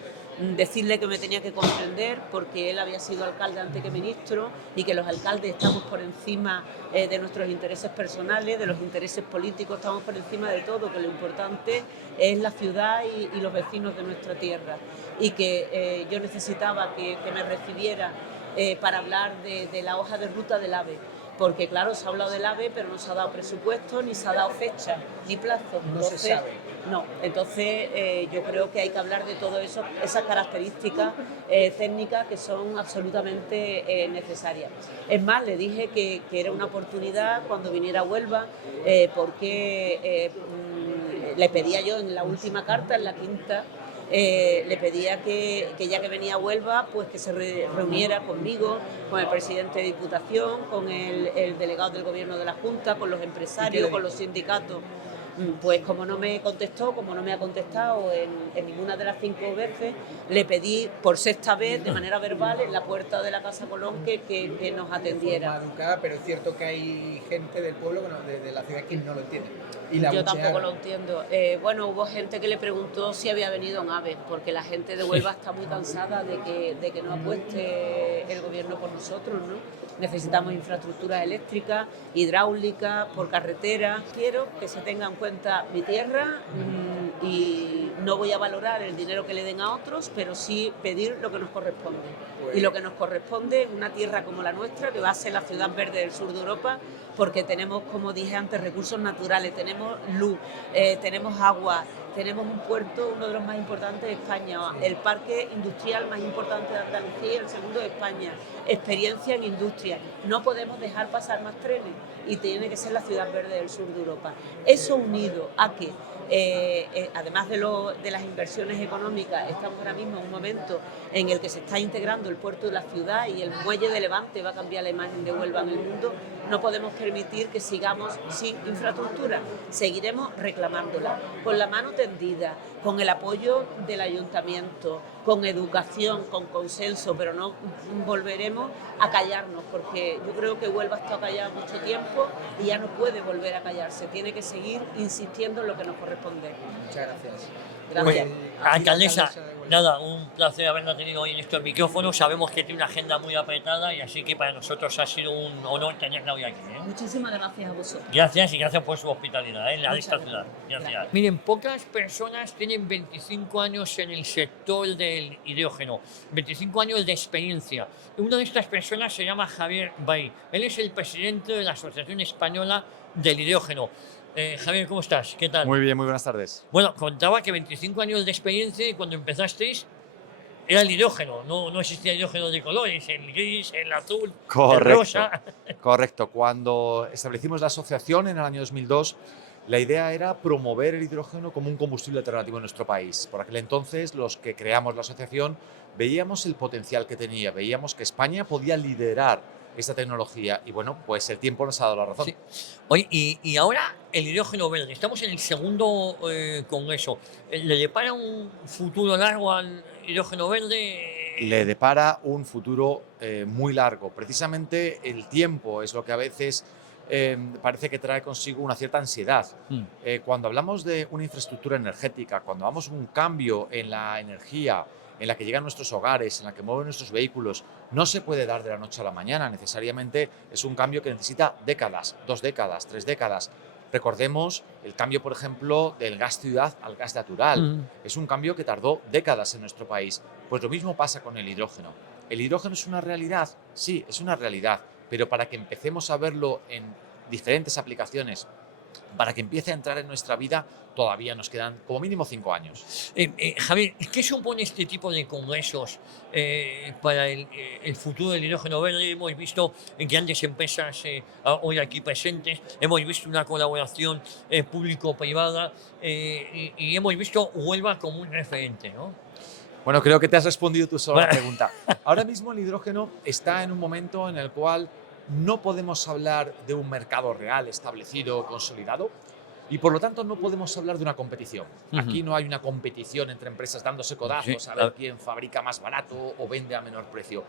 decirle que me tenía que comprender porque él había sido alcalde antes que ministro y que los alcaldes estamos por encima de nuestros intereses personales, de los intereses políticos, estamos por encima de todo, que lo importante es la ciudad y los vecinos de nuestra tierra y que yo necesitaba que me recibiera para hablar de la hoja de ruta del AVE. Porque claro, se ha hablado del AVE, pero no se ha dado presupuesto, ni se ha dado fecha, ni plazo. Entonces, se sabe. No, entonces yo creo que hay que hablar de todo eso, esas características técnicas que son absolutamente necesarias. Es más, le dije que era una oportunidad cuando viniera a Huelva, porque le pedía yo en la última carta, en la 5ª, le pedía que ya que venía a Huelva, pues que se reuniera conmigo, con el presidente de Diputación, con el delegado del Gobierno de la Junta, con los empresarios, con los sindicatos. Pues como no me contestó, como no me ha contestado en ninguna de las 5 veces, le pedí por 6ª vez, de manera verbal, en la puerta de la Casa Colón, que nos atendiera. Educada, pero es cierto que hay gente del pueblo, de la ciudad, que no lo entiende. Yo tampoco lo entiendo. Bueno, hubo gente que le preguntó si había venido en AVE, porque la gente de Huelva está muy cansada de que no apueste el gobierno por nosotros, ¿no? Necesitamos infraestructuras eléctricas, hidráulicas, por carretera. Quiero que se tenga en cuenta mi tierra y no voy a valorar el dinero que le den a otros, pero sí pedir lo que nos corresponde. Y lo que nos corresponde es una tierra como la nuestra, que va a ser la ciudad verde del sur de Europa, porque tenemos, como dije antes, recursos naturales, tenemos luz, tenemos agua, tenemos un puerto, uno de los más importantes de España, el parque industrial más importante de Andalucía y el segundo de España, experiencia en industria. No podemos dejar pasar más trenes y tiene que ser la ciudad verde del sur de Europa. Eso unido a que, además de las inversiones económicas, estamos ahora mismo en un momento en el que se está integrando el puerto de la ciudad y el muelle de Levante va a cambiar la imagen de Huelva en el mundo. No podemos permitir que sigamos sin infraestructura, seguiremos reclamándola, con la mano tendida, con el apoyo del ayuntamiento, con educación, con consenso, pero no volveremos a callarnos, porque yo creo que Huelva ha estado callada mucho tiempo y ya no puede volver a callarse, tiene que seguir insistiendo en lo que nos corresponde. Muchas gracias. Gracias. Alcaldesa, nada, un placer haberla tenido hoy en estos micrófonos. Sabemos que tiene una agenda muy apretada y así que para nosotros ha sido un honor tenerla hoy aquí. Muchísimas gracias a vosotros. Gracias y gracias por su hospitalidad en la de esta Muchas ciudad. gracias. Gracias. Miren, pocas personas tienen 25 años en el sector del hidrógeno, 25 años de experiencia. Una de estas personas se llama Javier Bay. Él es el presidente de la Asociación Española del Hidrógeno. Javier, ¿cómo estás? ¿Qué tal? Muy bien, muy buenas tardes. Bueno, contaba que 25 años de experiencia y cuando empezasteis era el hidrógeno, no existía hidrógeno de colores, el gris, el azul, el rosa. Correcto. Cuando establecimos la asociación en el año 2002, la idea era promover el hidrógeno como un combustible alternativo en nuestro país. Por aquel entonces, los que creamos la asociación veíamos el potencial que tenía, veíamos que España podía liderar esta tecnología y bueno, pues el tiempo nos ha dado la razón. Sí. Oye, y ahora el hidrógeno verde, estamos en el segundo congreso. ¿Le depara un futuro largo al hidrógeno verde? Le depara un futuro muy largo. Precisamente el tiempo es lo que a veces parece que trae consigo una cierta ansiedad. Cuando hablamos de una infraestructura energética, cuando hablamos de un cambio en la energía, en la que llegan nuestros hogares, en la que mueven nuestros vehículos, no se puede dar de la noche a la mañana. Necesariamente es un cambio que necesita décadas, 2 décadas, 3 décadas. Recordemos el cambio, por ejemplo, del gas ciudad al gas natural. Es un cambio que tardó décadas en nuestro país. Pues lo mismo pasa con el hidrógeno. ¿El hidrógeno es una realidad? Sí, es una realidad. Pero para que empecemos a verlo en diferentes aplicaciones, para que empiece a entrar en nuestra vida, todavía nos quedan como mínimo 5 años. Javier, ¿qué supone este tipo de congresos para el futuro del hidrógeno verde? Hemos visto grandes empresas hoy aquí presentes, hemos visto una colaboración público-privada y hemos visto Huelva como un referente, ¿no? Bueno, creo que te has respondido tú solo a la pregunta. Ahora mismo el hidrógeno está en un momento en el cual no podemos hablar de un mercado real establecido, consolidado, y por lo tanto no podemos hablar de una competición. Aquí no hay una competición entre empresas dándose codazos a ver quién fabrica más barato o vende a menor precio.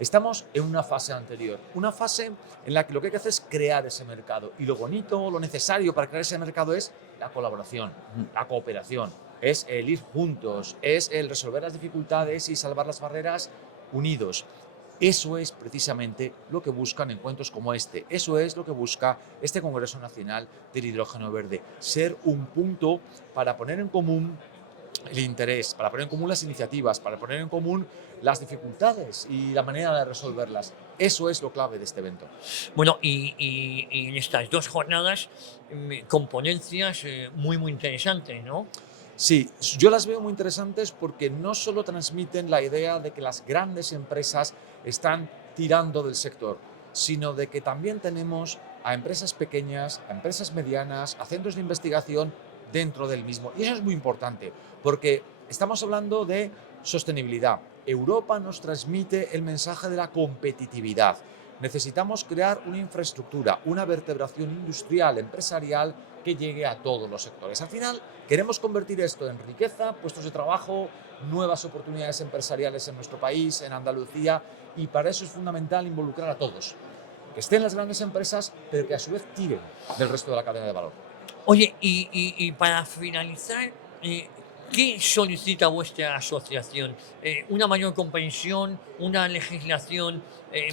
Estamos en una fase anterior, una fase en la que lo que hay que hacer es crear ese mercado. Y lo bonito, lo necesario para crear ese mercado es la colaboración, la cooperación, es el ir juntos, es el resolver las dificultades y salvar las barreras unidos. Eso es precisamente lo que buscan encuentros como este. Eso es lo que busca este Congreso Nacional del Hidrógeno Verde. Ser un punto para poner en común el interés, para poner en común las iniciativas, para poner en común las dificultades y la manera de resolverlas. Eso es lo clave de este evento. Bueno, y en estas 2 jornadas, con ponencias muy interesantes, ¿no? Sí, yo las veo muy interesantes porque no solo transmiten la idea de que las grandes empresas están tirando del sector, sino de que también tenemos a empresas pequeñas, a empresas medianas, a centros de investigación dentro del mismo. Y eso es muy importante porque estamos hablando de sostenibilidad. Europa nos transmite el mensaje de la competitividad. Necesitamos crear una infraestructura, una vertebración industrial, empresarial, que llegue a todos los sectores. Al final, queremos convertir esto en riqueza, puestos de trabajo, nuevas oportunidades empresariales en nuestro país, en Andalucía, y para eso es fundamental involucrar a todos. Que estén las grandes empresas, pero que a su vez tiren del resto de la cadena de valor. Oye, y para finalizar, ¿qué solicita vuestra asociación? ¿Una mayor comprensión, una legislación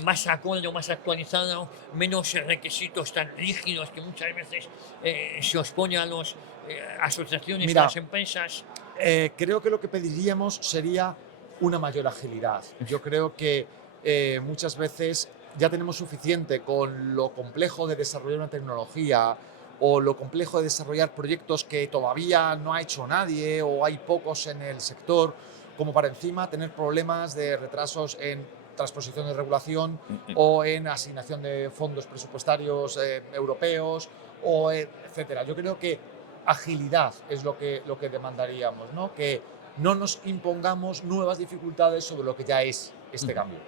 más acorde o más actualizada, menos requisitos tan rígidos que muchas veces se opone a las asociaciones, a las empresas? Creo que lo que pediríamos sería una mayor agilidad. Yo creo que muchas veces ya tenemos suficiente con lo complejo de desarrollar una tecnología, o lo complejo de desarrollar proyectos que todavía no ha hecho nadie o hay pocos en el sector, como para encima tener problemas de retrasos en transposición de regulación o en asignación de fondos presupuestarios europeos, o etcétera. Yo creo que agilidad es lo que demandaríamos, ¿no? Que no nos impongamos nuevas dificultades sobre lo que ya es este cambio.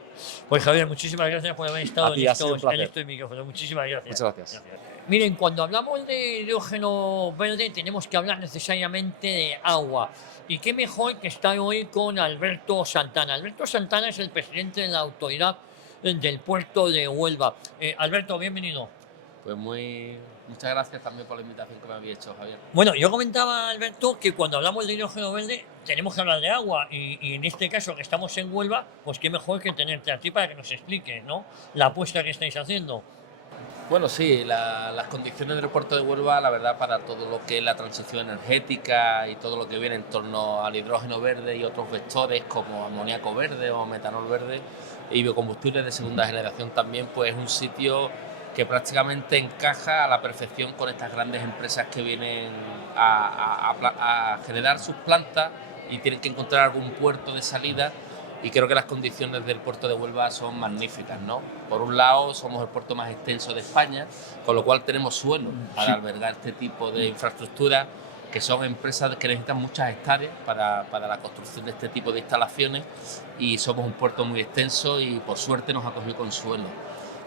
Pues Javier, muchísimas gracias por haber estado en estos micrófonos. Muchísimas gracias. Muchas gracias. Miren, cuando hablamos de hidrógeno verde tenemos que hablar necesariamente de agua. Y qué mejor que estar hoy con Alberto Santana. Alberto Santana es el presidente de la autoridad del puerto de Huelva. Alberto, bienvenido. Pues muchas gracias también por la invitación que me había hecho, Javier. Bueno, yo comentaba, Alberto, que cuando hablamos de hidrógeno verde tenemos que hablar de agua y en este caso que estamos en Huelva, pues qué mejor que tenerte a ti para que nos expliques, ¿no?, la apuesta que estáis haciendo. Bueno, sí, las condiciones del puerto de Huelva, la verdad, para todo lo que es la transición energética y todo lo que viene en torno al hidrógeno verde y otros vectores como amoníaco verde o metanol verde y biocombustibles de segunda generación también, pues es un sitio que prácticamente encaja a la perfección con estas grandes empresas que vienen a generar sus plantas y tienen que encontrar algún puerto de salida, y creo que las condiciones del puerto de Huelva son magníficas, ¿no? Por un lado, somos el puerto más extenso de España, con lo cual tenemos suelo para albergar este tipo de infraestructuras, que son empresas que necesitan muchas hectáreas para la construcción de este tipo de instalaciones, y somos un puerto muy extenso y por suerte nos ha cogido con suelo.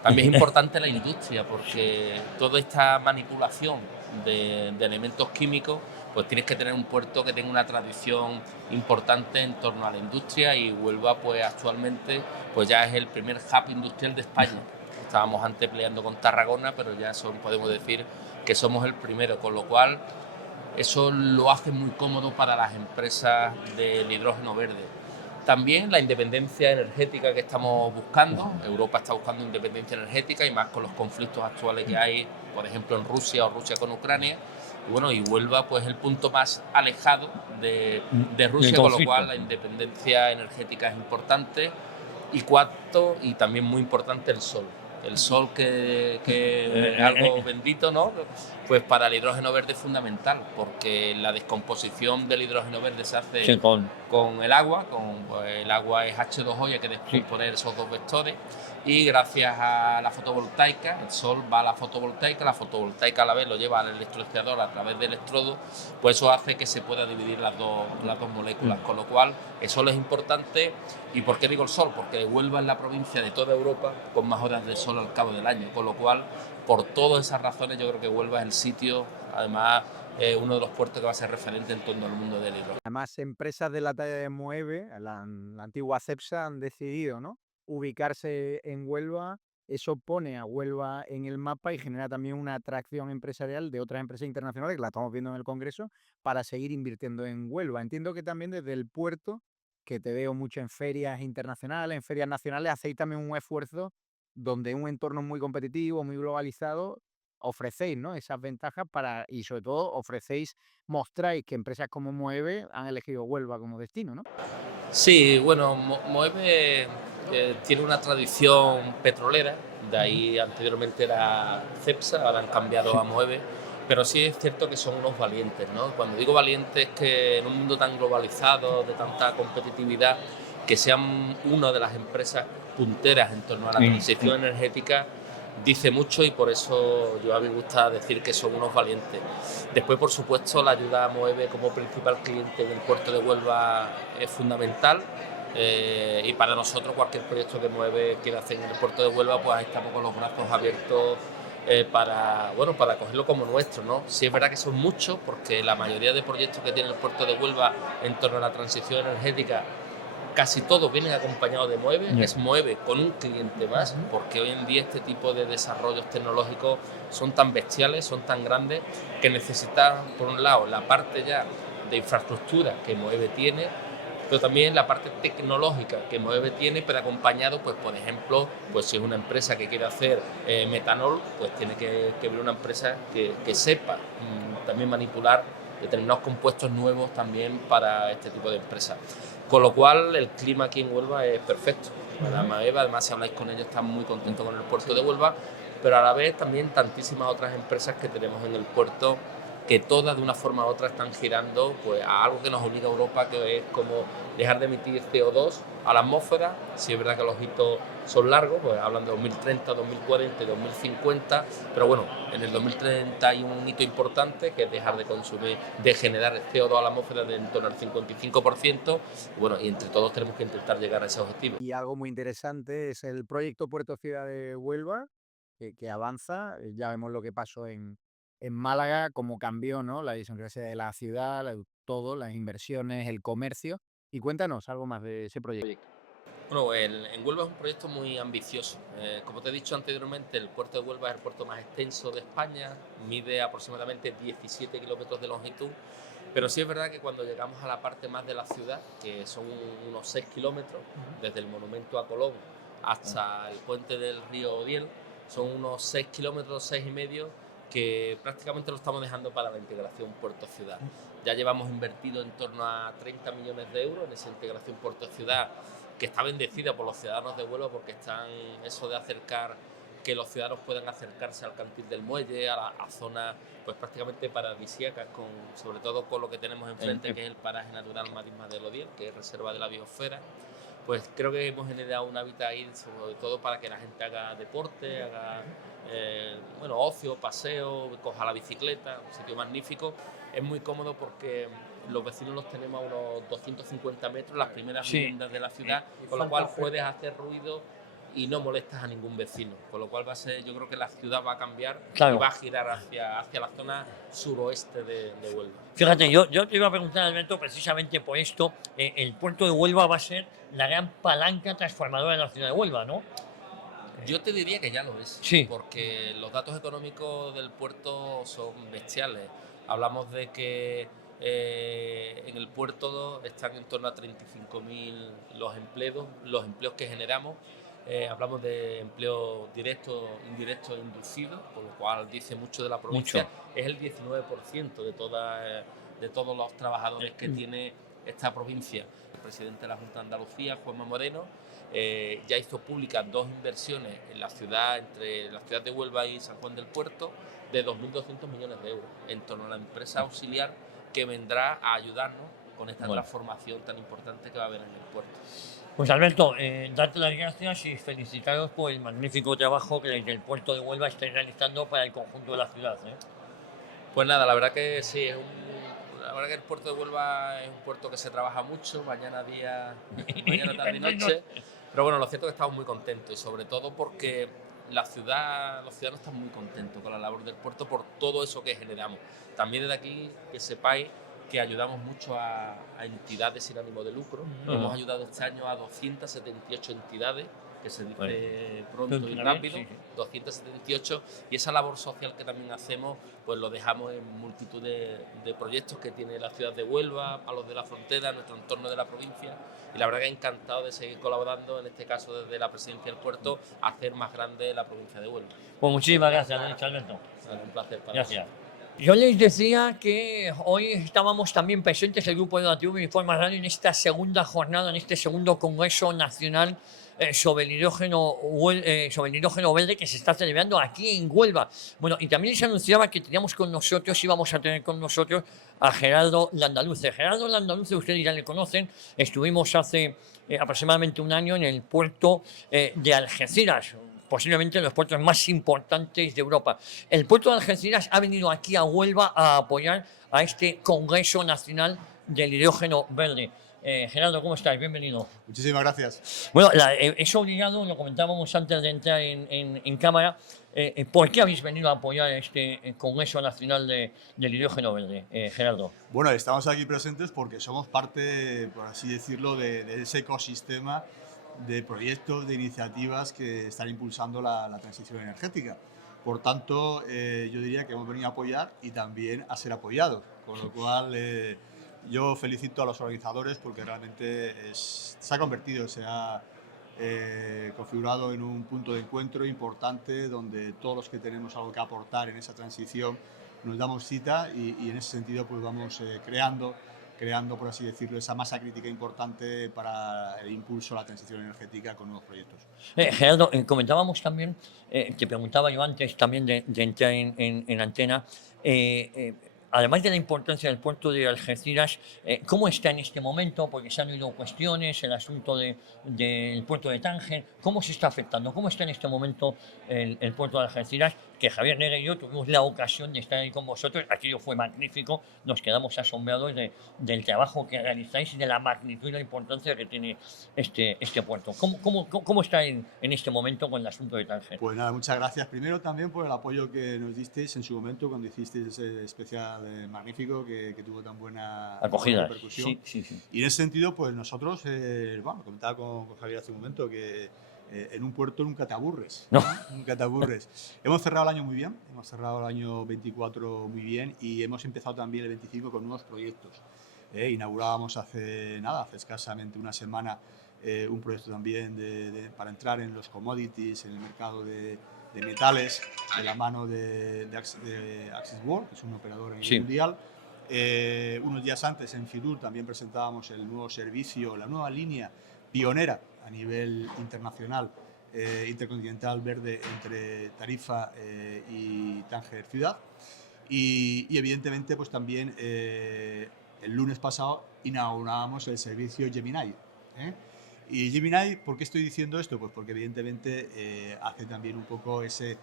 También es importante la industria, porque toda esta manipulación de elementos químicos, pues tienes que tener un puerto que tenga una tradición importante en torno a la industria, y Huelva pues actualmente pues ya es el primer hub industrial de España. Estábamos antes peleando con Tarragona, pero ya podemos decir que somos el primero, con lo cual eso lo hace muy cómodo para las empresas del hidrógeno verde. También la independencia energética que estamos buscando. Europa está buscando independencia energética, y más con los conflictos actuales que hay, por ejemplo en Rusia o Rusia con Ucrania. Y bueno, y Huelva pues es el punto más alejado de Rusia, con lo cual la independencia energética es importante. Y cuarto, y también muy importante, el sol. El sol que es algo bendito, ¿no? Pues para el hidrógeno verde es fundamental, porque la descomposición del hidrógeno verde se hace con el agua, pues el agua es H2O, y hay que descomponer esos dos vectores, y gracias a la fotovoltaica, el sol va a la fotovoltaica a la vez lo lleva al electrolineador a través del electrodo, pues eso hace que se pueda dividir las dos moléculas, con lo cual el sol es importante. ¿Y por qué digo el sol? Porque Huelva es la provincia de toda Europa con más horas de sol al cabo del año, con lo cual, por todas esas razones, yo creo que Huelva es el sitio, además, uno de los puertos que va a ser referente en todo el mundo del hidrógeno. Además, empresas de la talla de Moeve, la antigua Cepsa, han decidido, ¿no?, ubicarse en Huelva. Eso pone a Huelva en el mapa y genera también una atracción empresarial de otras empresas internacionales, que la estamos viendo en el Congreso, para seguir invirtiendo en Huelva. Entiendo que también desde el puerto, que te veo mucho en ferias internacionales, en ferias nacionales, hacéis también un esfuerzo donde en un entorno muy competitivo, muy globalizado, ofrecéis, ¿no?, esas ventajas y sobre todo mostráis que empresas como Moeve han elegido Huelva como destino, ¿no? Sí, bueno, Moeve tiene una tradición petrolera, de ahí anteriormente era Cepsa, ahora han cambiado a Moeve, pero sí es cierto que son unos valientes, ¿no? Cuando digo valientes, que en un mundo tan globalizado, de tanta competitividad, que sean una de las empresas punteras en torno a la transición energética, dice mucho, y por eso yo a mí me gusta decir que son unos valientes. Después, por supuesto, la ayuda a Moeve como principal cliente del puerto de Huelva es fundamental, y para nosotros cualquier proyecto que Moeve quiera hacer en el puerto de Huelva, pues ahí estamos con los brazos abiertos para cogerlo como nuestro, ¿no? Sí es verdad que son muchos, porque la mayoría de proyectos que tiene el puerto de Huelva en torno a la transición energética, casi todos vienen acompañados de Moeve, es Moeve con un cliente más, porque hoy en día este tipo de desarrollos tecnológicos son tan bestiales, son tan grandes, que necesitan, por un lado, la parte ya de infraestructura que Moeve tiene, pero también la parte tecnológica que Moeve tiene, pero acompañado, pues por ejemplo, pues si es una empresa que quiere hacer metanol, pues tiene que ver una empresa que sepa también manipular determinados compuestos nuevos también para este tipo de empresas. Con lo cual, el clima aquí en Huelva es perfecto. Además, si habláis con ellos, están muy contentos con el puerto de Huelva, pero a la vez también tantísimas otras empresas que tenemos en el puerto, que todas de una forma u otra están girando pues, a algo que nos obliga a Europa, que es como dejar de emitir CO2 a la atmósfera. Sí es verdad que los hitos son largos, pues hablan de 2030, 2040 y 2050, pero bueno, en el 2030 hay un hito importante que es dejar de consumir, de generar CO2 a la atmósfera de en torno al 55%, y bueno, y entre todos tenemos que intentar llegar a ese objetivo. Y algo muy interesante es el proyecto Puerto Ciudad de Huelva, que avanza. Ya vemos lo que pasó en Málaga, cómo cambió, ¿no?, la idiosincrasia de la ciudad, todo, las inversiones, el comercio. Y cuéntanos algo más de ese proyecto. Bueno, en Huelva es un proyecto muy ambicioso. Como te he dicho anteriormente, el puerto de Huelva es el puerto más extenso de España, mide aproximadamente 17 kilómetros de longitud, pero sí es verdad que cuando llegamos a la parte más de la ciudad, que son unos 6 kilómetros, desde el monumento a Colón hasta el puente del río Odiel, son unos 6 kilómetros, 6,5, que prácticamente lo estamos dejando para la integración puerto-ciudad. Ya llevamos invertido en torno a 30 millones de euros en esa integración puerto-ciudad, que está bendecida por los ciudadanos de Huelva, porque están eso de acercar, que los ciudadanos puedan acercarse al Cantil del Muelle, a zonas pues prácticamente paradisíacas, sobre todo con lo que tenemos enfrente, que es el paraje natural Marisma del Odiel, que es reserva de la biosfera. Pues creo que hemos generado un hábitat ahí, sobre todo para que la gente haga deporte, haga ocio, paseo, coja la bicicleta, un sitio magnífico. Es muy cómodo porque los vecinos los tenemos a unos 250 metros, las primeras viviendas de la ciudad, con lo cual puedes hacer ruido y no molestas a ningún vecino, con lo cual yo creo que la ciudad va a cambiar y va a girar hacia la zona suroeste de Huelva. Fíjate, yo te iba a preguntar, Alberto, precisamente por esto, el puerto de Huelva va a ser la gran palanca transformadora de la ciudad de Huelva, ¿no? Yo te diría que ya lo es, sí, porque los datos económicos del puerto son bestiales. Hablamos de que en el puerto están en torno a 35.000 los empleos que generamos. Hablamos de empleo directo, indirecto e inducido, con lo cual dice mucho de la provincia. Es el 19% de todos los trabajadores que tiene esta provincia. El presidente de la Junta de Andalucía, Juanma Moreno, ya hizo públicas 2 inversiones en la ciudad, entre la ciudad de Huelva y San Juan del Puerto, de 2.200 millones de euros, en torno a la empresa auxiliar que vendrá a ayudarnos con esta transformación tan importante que va a haber en el puerto. Pues Alberto, darte las gracias y felicitaros por el magnífico trabajo que desde el puerto de Huelva estáis realizando para el conjunto de la ciudad. Pues nada, la verdad que sí, la verdad que el puerto de Huelva es un puerto que se trabaja mucho, mañana, tarde y noche, pero bueno, lo cierto es que estamos muy contentos y sobre todo porque los ciudadanos están muy contentos con la labor del puerto por todo eso que generamos. También desde aquí que sepáis que ayudamos mucho a entidades sin ánimo de lucro. Hemos ayudado este año a 278 entidades, que se dice pronto y rápido, 278, y esa labor social que también hacemos, pues lo dejamos en multitud de proyectos que tiene la ciudad de Huelva, a los de la frontera, nuestro entorno de la provincia, y la verdad que encantado de seguir colaborando, en este caso desde la presidencia del puerto, a hacer más grande la provincia de Huelva. Pues muchísimas gracias, Alberto. Un placer para gracias. Yo les decía que hoy estábamos también presentes el grupo de la TV Informa Radio en esta segunda jornada, en este segundo Congreso Nacional sobre el hidrógeno verde que se está celebrando aquí en Huelva. Bueno, y también les anunciaba que íbamos a tener con nosotros a Gerardo Landaluce. Gerardo Landaluce, ustedes ya le conocen, estuvimos hace aproximadamente un año en el puerto de Algeciras, posiblemente los puertos más importantes de Europa. El puerto de Algeciras ha venido aquí a Huelva a apoyar a este Congreso Nacional del Hidrógeno Verde. Gerardo, ¿cómo estás? Bienvenido. Muchísimas gracias. Bueno, es obligado, lo comentábamos antes de entrar en cámara, ¿por qué habéis venido a apoyar este Congreso Nacional del Hidrógeno Verde, Gerardo? Bueno, estamos aquí presentes porque somos parte, por así decirlo, de ese ecosistema de proyectos, de iniciativas que están impulsando la transición energética. Por tanto, yo diría que hemos venido a apoyar y también a ser apoyados, con lo cual yo felicito a los organizadores porque realmente se ha configurado en un punto de encuentro importante donde todos los que tenemos algo que aportar en esa transición nos damos cita y en ese sentido pues vamos creando creando, por así decirlo, esa masa crítica importante para el impulso a la transición energética con nuevos proyectos. Gerardo, comentábamos también, te preguntaba yo antes también de entrar en antena, además de la importancia del puerto de Algeciras, ¿cómo está en este momento? Porque se han oído cuestiones, el asunto del puerto de Tánger, ¿cómo se está afectando? ¿Cómo está en este momento el puerto de Algeciras? Que Javier Nera y yo tuvimos la ocasión de estar ahí con vosotros, aquello fue magnífico, nos quedamos asombrados del trabajo que realizáis y de la magnitud y la importancia que tiene este puerto. ¿Cómo está en este momento con el asunto de Tánger? Pues nada, muchas gracias primero también por el apoyo que nos disteis en su momento cuando hicisteis ese especial magnífico que tuvo tan buena acogida, repercusión. Sí. Y en ese sentido, pues nosotros, comentaba con Javier hace un momento que en un puerto nunca te aburres. No. Nunca te aburres. Hemos cerrado el año muy bien, hemos cerrado el año 24 muy bien y hemos empezado también el 25 con nuevos proyectos. Inaugurábamos hace escasamente una semana un proyecto también para entrar en los commodities, en el mercado de metales, de la mano de Axis World, que es un operador a nivel mundial. Unos días antes en Fitur también presentábamos el nuevo servicio, la nueva línea pionera a nivel internacional, intercontinental verde entre Tarifa y Tánger ciudad. Y evidentemente pues también el lunes pasado inaugurábamos el servicio Gemini. Y Gemini, ¿por qué estoy diciendo esto? Pues porque evidentemente hace también un poco ese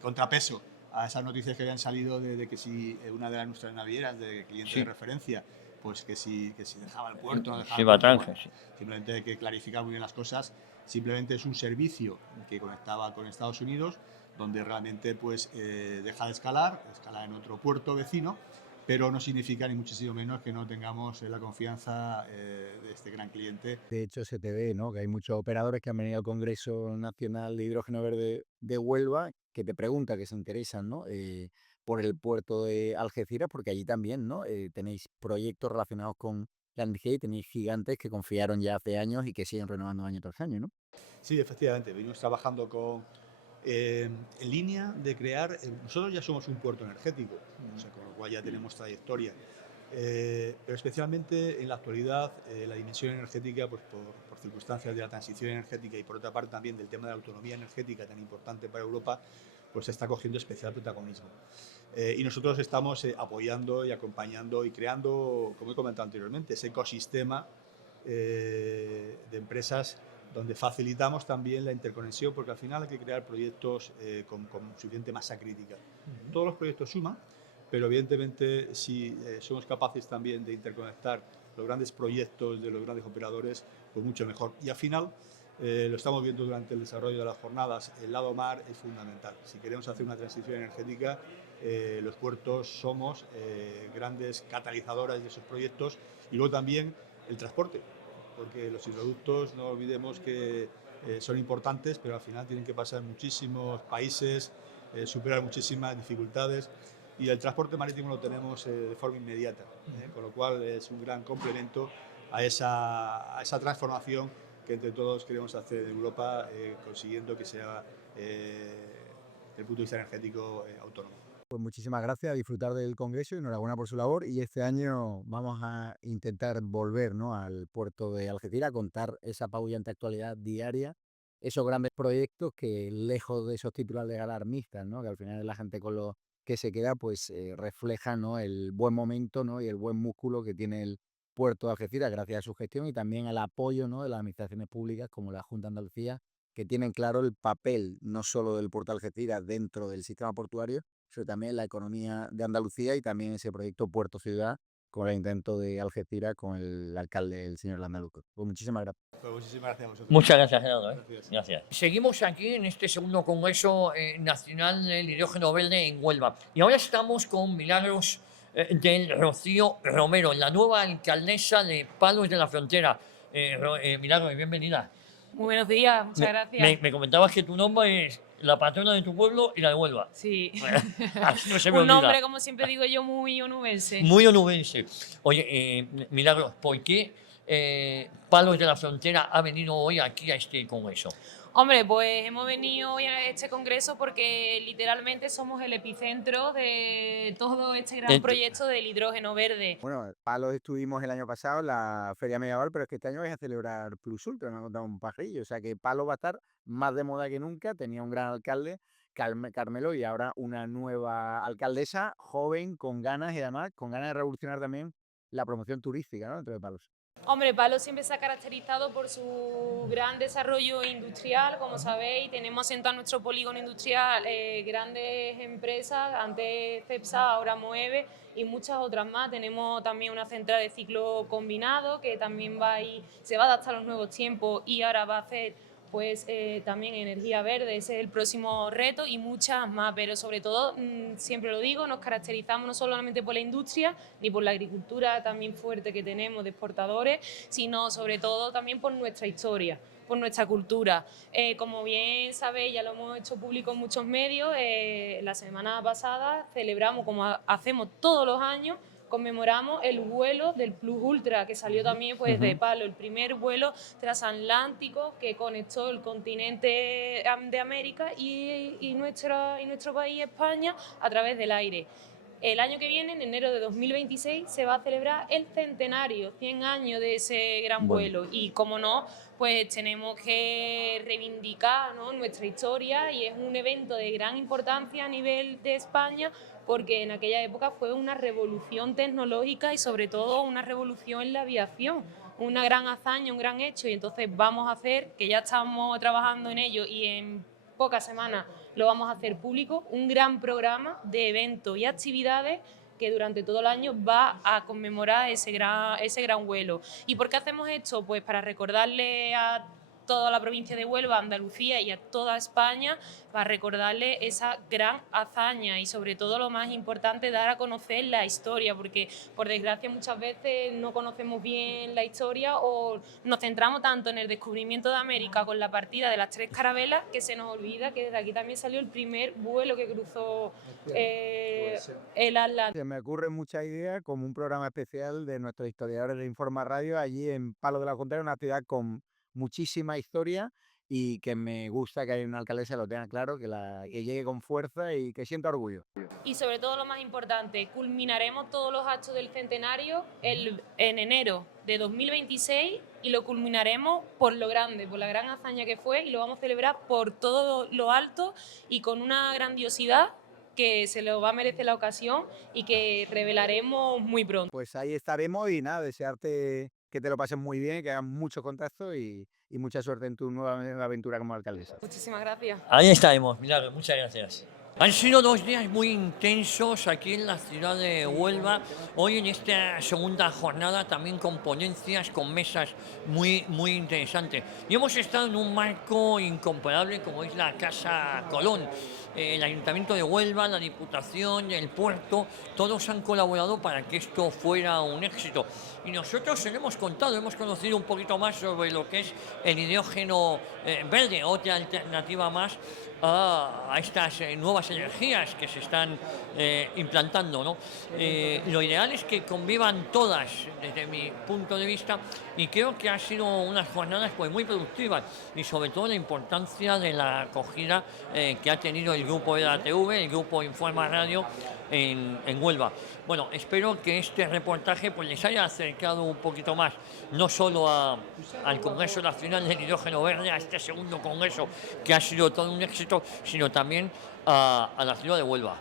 contrapeso a esas noticias que habían salido de que si una de nuestras navieras, de cliente de referencia, pues que si dejaba el puerto, no dejaba el puerto, Tánger, sí. Simplemente hay que clarificar muy bien las cosas. Simplemente es un servicio que conectaba con Estados Unidos, donde realmente pues deja de escala en otro puerto vecino, pero no significa ni muchísimo menos que no tengamos la confianza de este gran cliente. De hecho, se te ve, ¿no?, que hay muchos operadores que han venido al Congreso Nacional de Hidrógeno Verde de Huelva que te preguntan, que se interesan, ¿no?, por el puerto de Algeciras, porque allí también, ¿no?, tenéis proyectos relacionados con la energía y tenéis gigantes que confiaron ya hace años y que siguen renovando año tras año, ¿no? Sí, efectivamente, venimos trabajando en línea de crear, nosotros ya somos un puerto energético, o sea, con lo cual ya tenemos trayectoria, pero especialmente en la actualidad la dimensión energética, pues por circunstancias de la transición energética y por otra parte también del tema de la autonomía energética tan importante para Europa, pues está cogiendo especial protagonismo. Y nosotros estamos apoyando y acompañando y creando, como he comentado anteriormente, ese ecosistema de empresas donde facilitamos también la interconexión, porque al final hay que crear proyectos con suficiente masa crítica. Todos los proyectos suman, pero evidentemente si somos capaces también de interconectar los grandes proyectos de los grandes operadores, pues mucho mejor. Y al final, lo estamos viendo durante el desarrollo de las jornadas, el lado mar es fundamental. Si queremos hacer una transición energética, los puertos somos grandes catalizadoras de esos proyectos y luego también el transporte, porque los hidroductos no olvidemos que son importantes, pero al final tienen que pasar muchísimos países, superar muchísimas dificultades y el transporte marítimo lo tenemos de forma inmediata, con lo cual es un gran complemento a esa transformación que entre todos queremos hacer en Europa, consiguiendo que sea desde el punto de vista energético autónomo. Pues muchísimas gracias, a disfrutar del Congreso y enhorabuena por su labor. Y este año vamos a intentar volver, ¿no?, al puerto de Algeciras, a contar esa apabullante actualidad diaria, esos grandes proyectos que lejos de esos titulares alarmistas, ¿no?, que al final la gente con lo que se queda, pues refleja, ¿no?, el buen momento, ¿no?, y el buen músculo que tiene el puerto de Algeciras gracias a su gestión y también al apoyo, ¿no?, de las administraciones públicas como la Junta de Andalucía, que tienen claro el papel no solo del puerto de Algeciras dentro del sistema portuario, sino también la economía de Andalucía y también ese proyecto Puerto Ciudad con el intento de Algeciras con el alcalde, el señor Landaluco. Pues muchísimas gracias. Pues muchísimas gracias a vosotros. Muchas gracias, Gerardo. Gracias. Seguimos aquí en este segundo Congreso Nacional del Hidrógeno Verde en Huelva. Y ahora estamos con Milagros del Rocío Romero, la nueva alcaldesa de Palos de la Frontera. Milagros, bienvenida. Muy buenos días, muchas gracias. Me comentabas que tu nombre es la patrona de tu pueblo y la de Huelva. Sí. Así no se me Un olvida. nombre, como siempre digo yo, muy onubense. Muy onubense. Oye, Milagros, ¿por qué Palos de la Frontera ha venido hoy aquí a este congreso? Hombre, pues hemos venido hoy a este congreso porque literalmente somos el epicentro de todo este gran proyecto del hidrógeno verde. Bueno, Palos estuvimos el año pasado en la Feria Medieval, pero es que este año vais a celebrar Plus Ultra, me ha contado un pajarillo. O sea que Palos va a estar más de moda que nunca. Tenía un gran alcalde, Carmelo, y ahora una nueva alcaldesa, joven, con ganas y además con ganas de revolucionar también la promoción turística, ¿no?, dentro de Palos. Hombre, Palos siempre se ha caracterizado por su gran desarrollo industrial, como sabéis, tenemos en todo nuestro polígono industrial grandes empresas, antes Cepsa, ahora Moeve y muchas otras más. Tenemos también una central de ciclo combinado que también se va a adaptar a los nuevos tiempos y ahora va a hacer pues también energía verde, ese es el próximo reto y muchas más, pero sobre todo, siempre lo digo, nos caracterizamos no solamente por la industria ni por la agricultura también fuerte que tenemos de exportadores, sino sobre todo también por nuestra historia, por nuestra cultura. Como bien sabéis, ya lo hemos hecho público en muchos medios, la semana pasada celebramos, como hacemos todos los años, conmemoramos el vuelo del Plus Ultra, que salió también pues, de Palos, el primer vuelo transatlántico que conectó el continente de América y nuestro país, España, a través del aire. El año que viene, en enero de 2026, se va a celebrar el centenario, 100 años de ese gran vuelo. Y como no, pues tenemos que reivindicar, ¿no?, nuestra historia y es un evento de gran importancia a nivel de España porque en aquella época fue una revolución tecnológica y sobre todo una revolución en la aviación, una gran hazaña, un gran hecho y entonces vamos a hacer, que ya estamos trabajando en ello y en pocas semanas lo vamos a hacer público, un gran programa de eventos y actividades que durante todo el año va a conmemorar ese gran vuelo. ¿Y por qué hacemos esto? Pues para recordarle a toda la provincia de Huelva, Andalucía y a toda España, para recordarle esa gran hazaña y sobre todo lo más importante, dar a conocer la historia, porque por desgracia muchas veces no conocemos bien la historia o nos centramos tanto en el descubrimiento de América con la partida de las 3 carabelas que se nos olvida que desde aquí también salió el primer vuelo que cruzó el Atlántico. Se me ocurren muchas ideas como un programa especial de nuestros historiadores de Informa Radio allí en Palos de la Frontera, una ciudad con muchísima historia y que me gusta que haya una alcaldesa que lo tenga claro, que llegue con fuerza y que sienta orgullo. Y sobre todo lo más importante, culminaremos todos los actos del centenario en enero de 2026 y lo culminaremos por lo grande, por la gran hazaña que fue y lo vamos a celebrar por todo lo alto y con una grandiosidad que se lo va a merecer la ocasión y que revelaremos muy pronto. Pues ahí estaremos y nada, desearte que te lo pases muy bien, que hagas muchos contactos y mucha suerte en tu nueva aventura como alcaldesa. Muchísimas gracias. Ahí estaremos, Milagro, muchas gracias. Han sido 2 días muy intensos aquí en la ciudad de Huelva. Hoy en esta segunda jornada también con ponencias, con mesas muy interesantes. Y hemos estado en un marco incomparable como es la Casa Colón. El Ayuntamiento de Huelva, la Diputación, el Puerto, todos han colaborado para que esto fuera un éxito. Y nosotros se lo hemos contado, hemos conocido un poquito más sobre lo que es el hidrógeno verde, otra alternativa más a estas nuevas energías que se están implantando, ¿no? Lo ideal es que convivan todas, desde mi punto de vista, y creo que ha sido unas jornadas pues, muy productivas y sobre todo la importancia de la acogida que ha tenido el grupo de la TV, el grupo Informa Radio en Huelva. Bueno, espero que este reportaje pues, les haya acercado un poquito más, no solo al Congreso Nacional del Hidrógeno Verde, a este segundo congreso que ha sido todo un éxito, sino también a la ciudad de Huelva.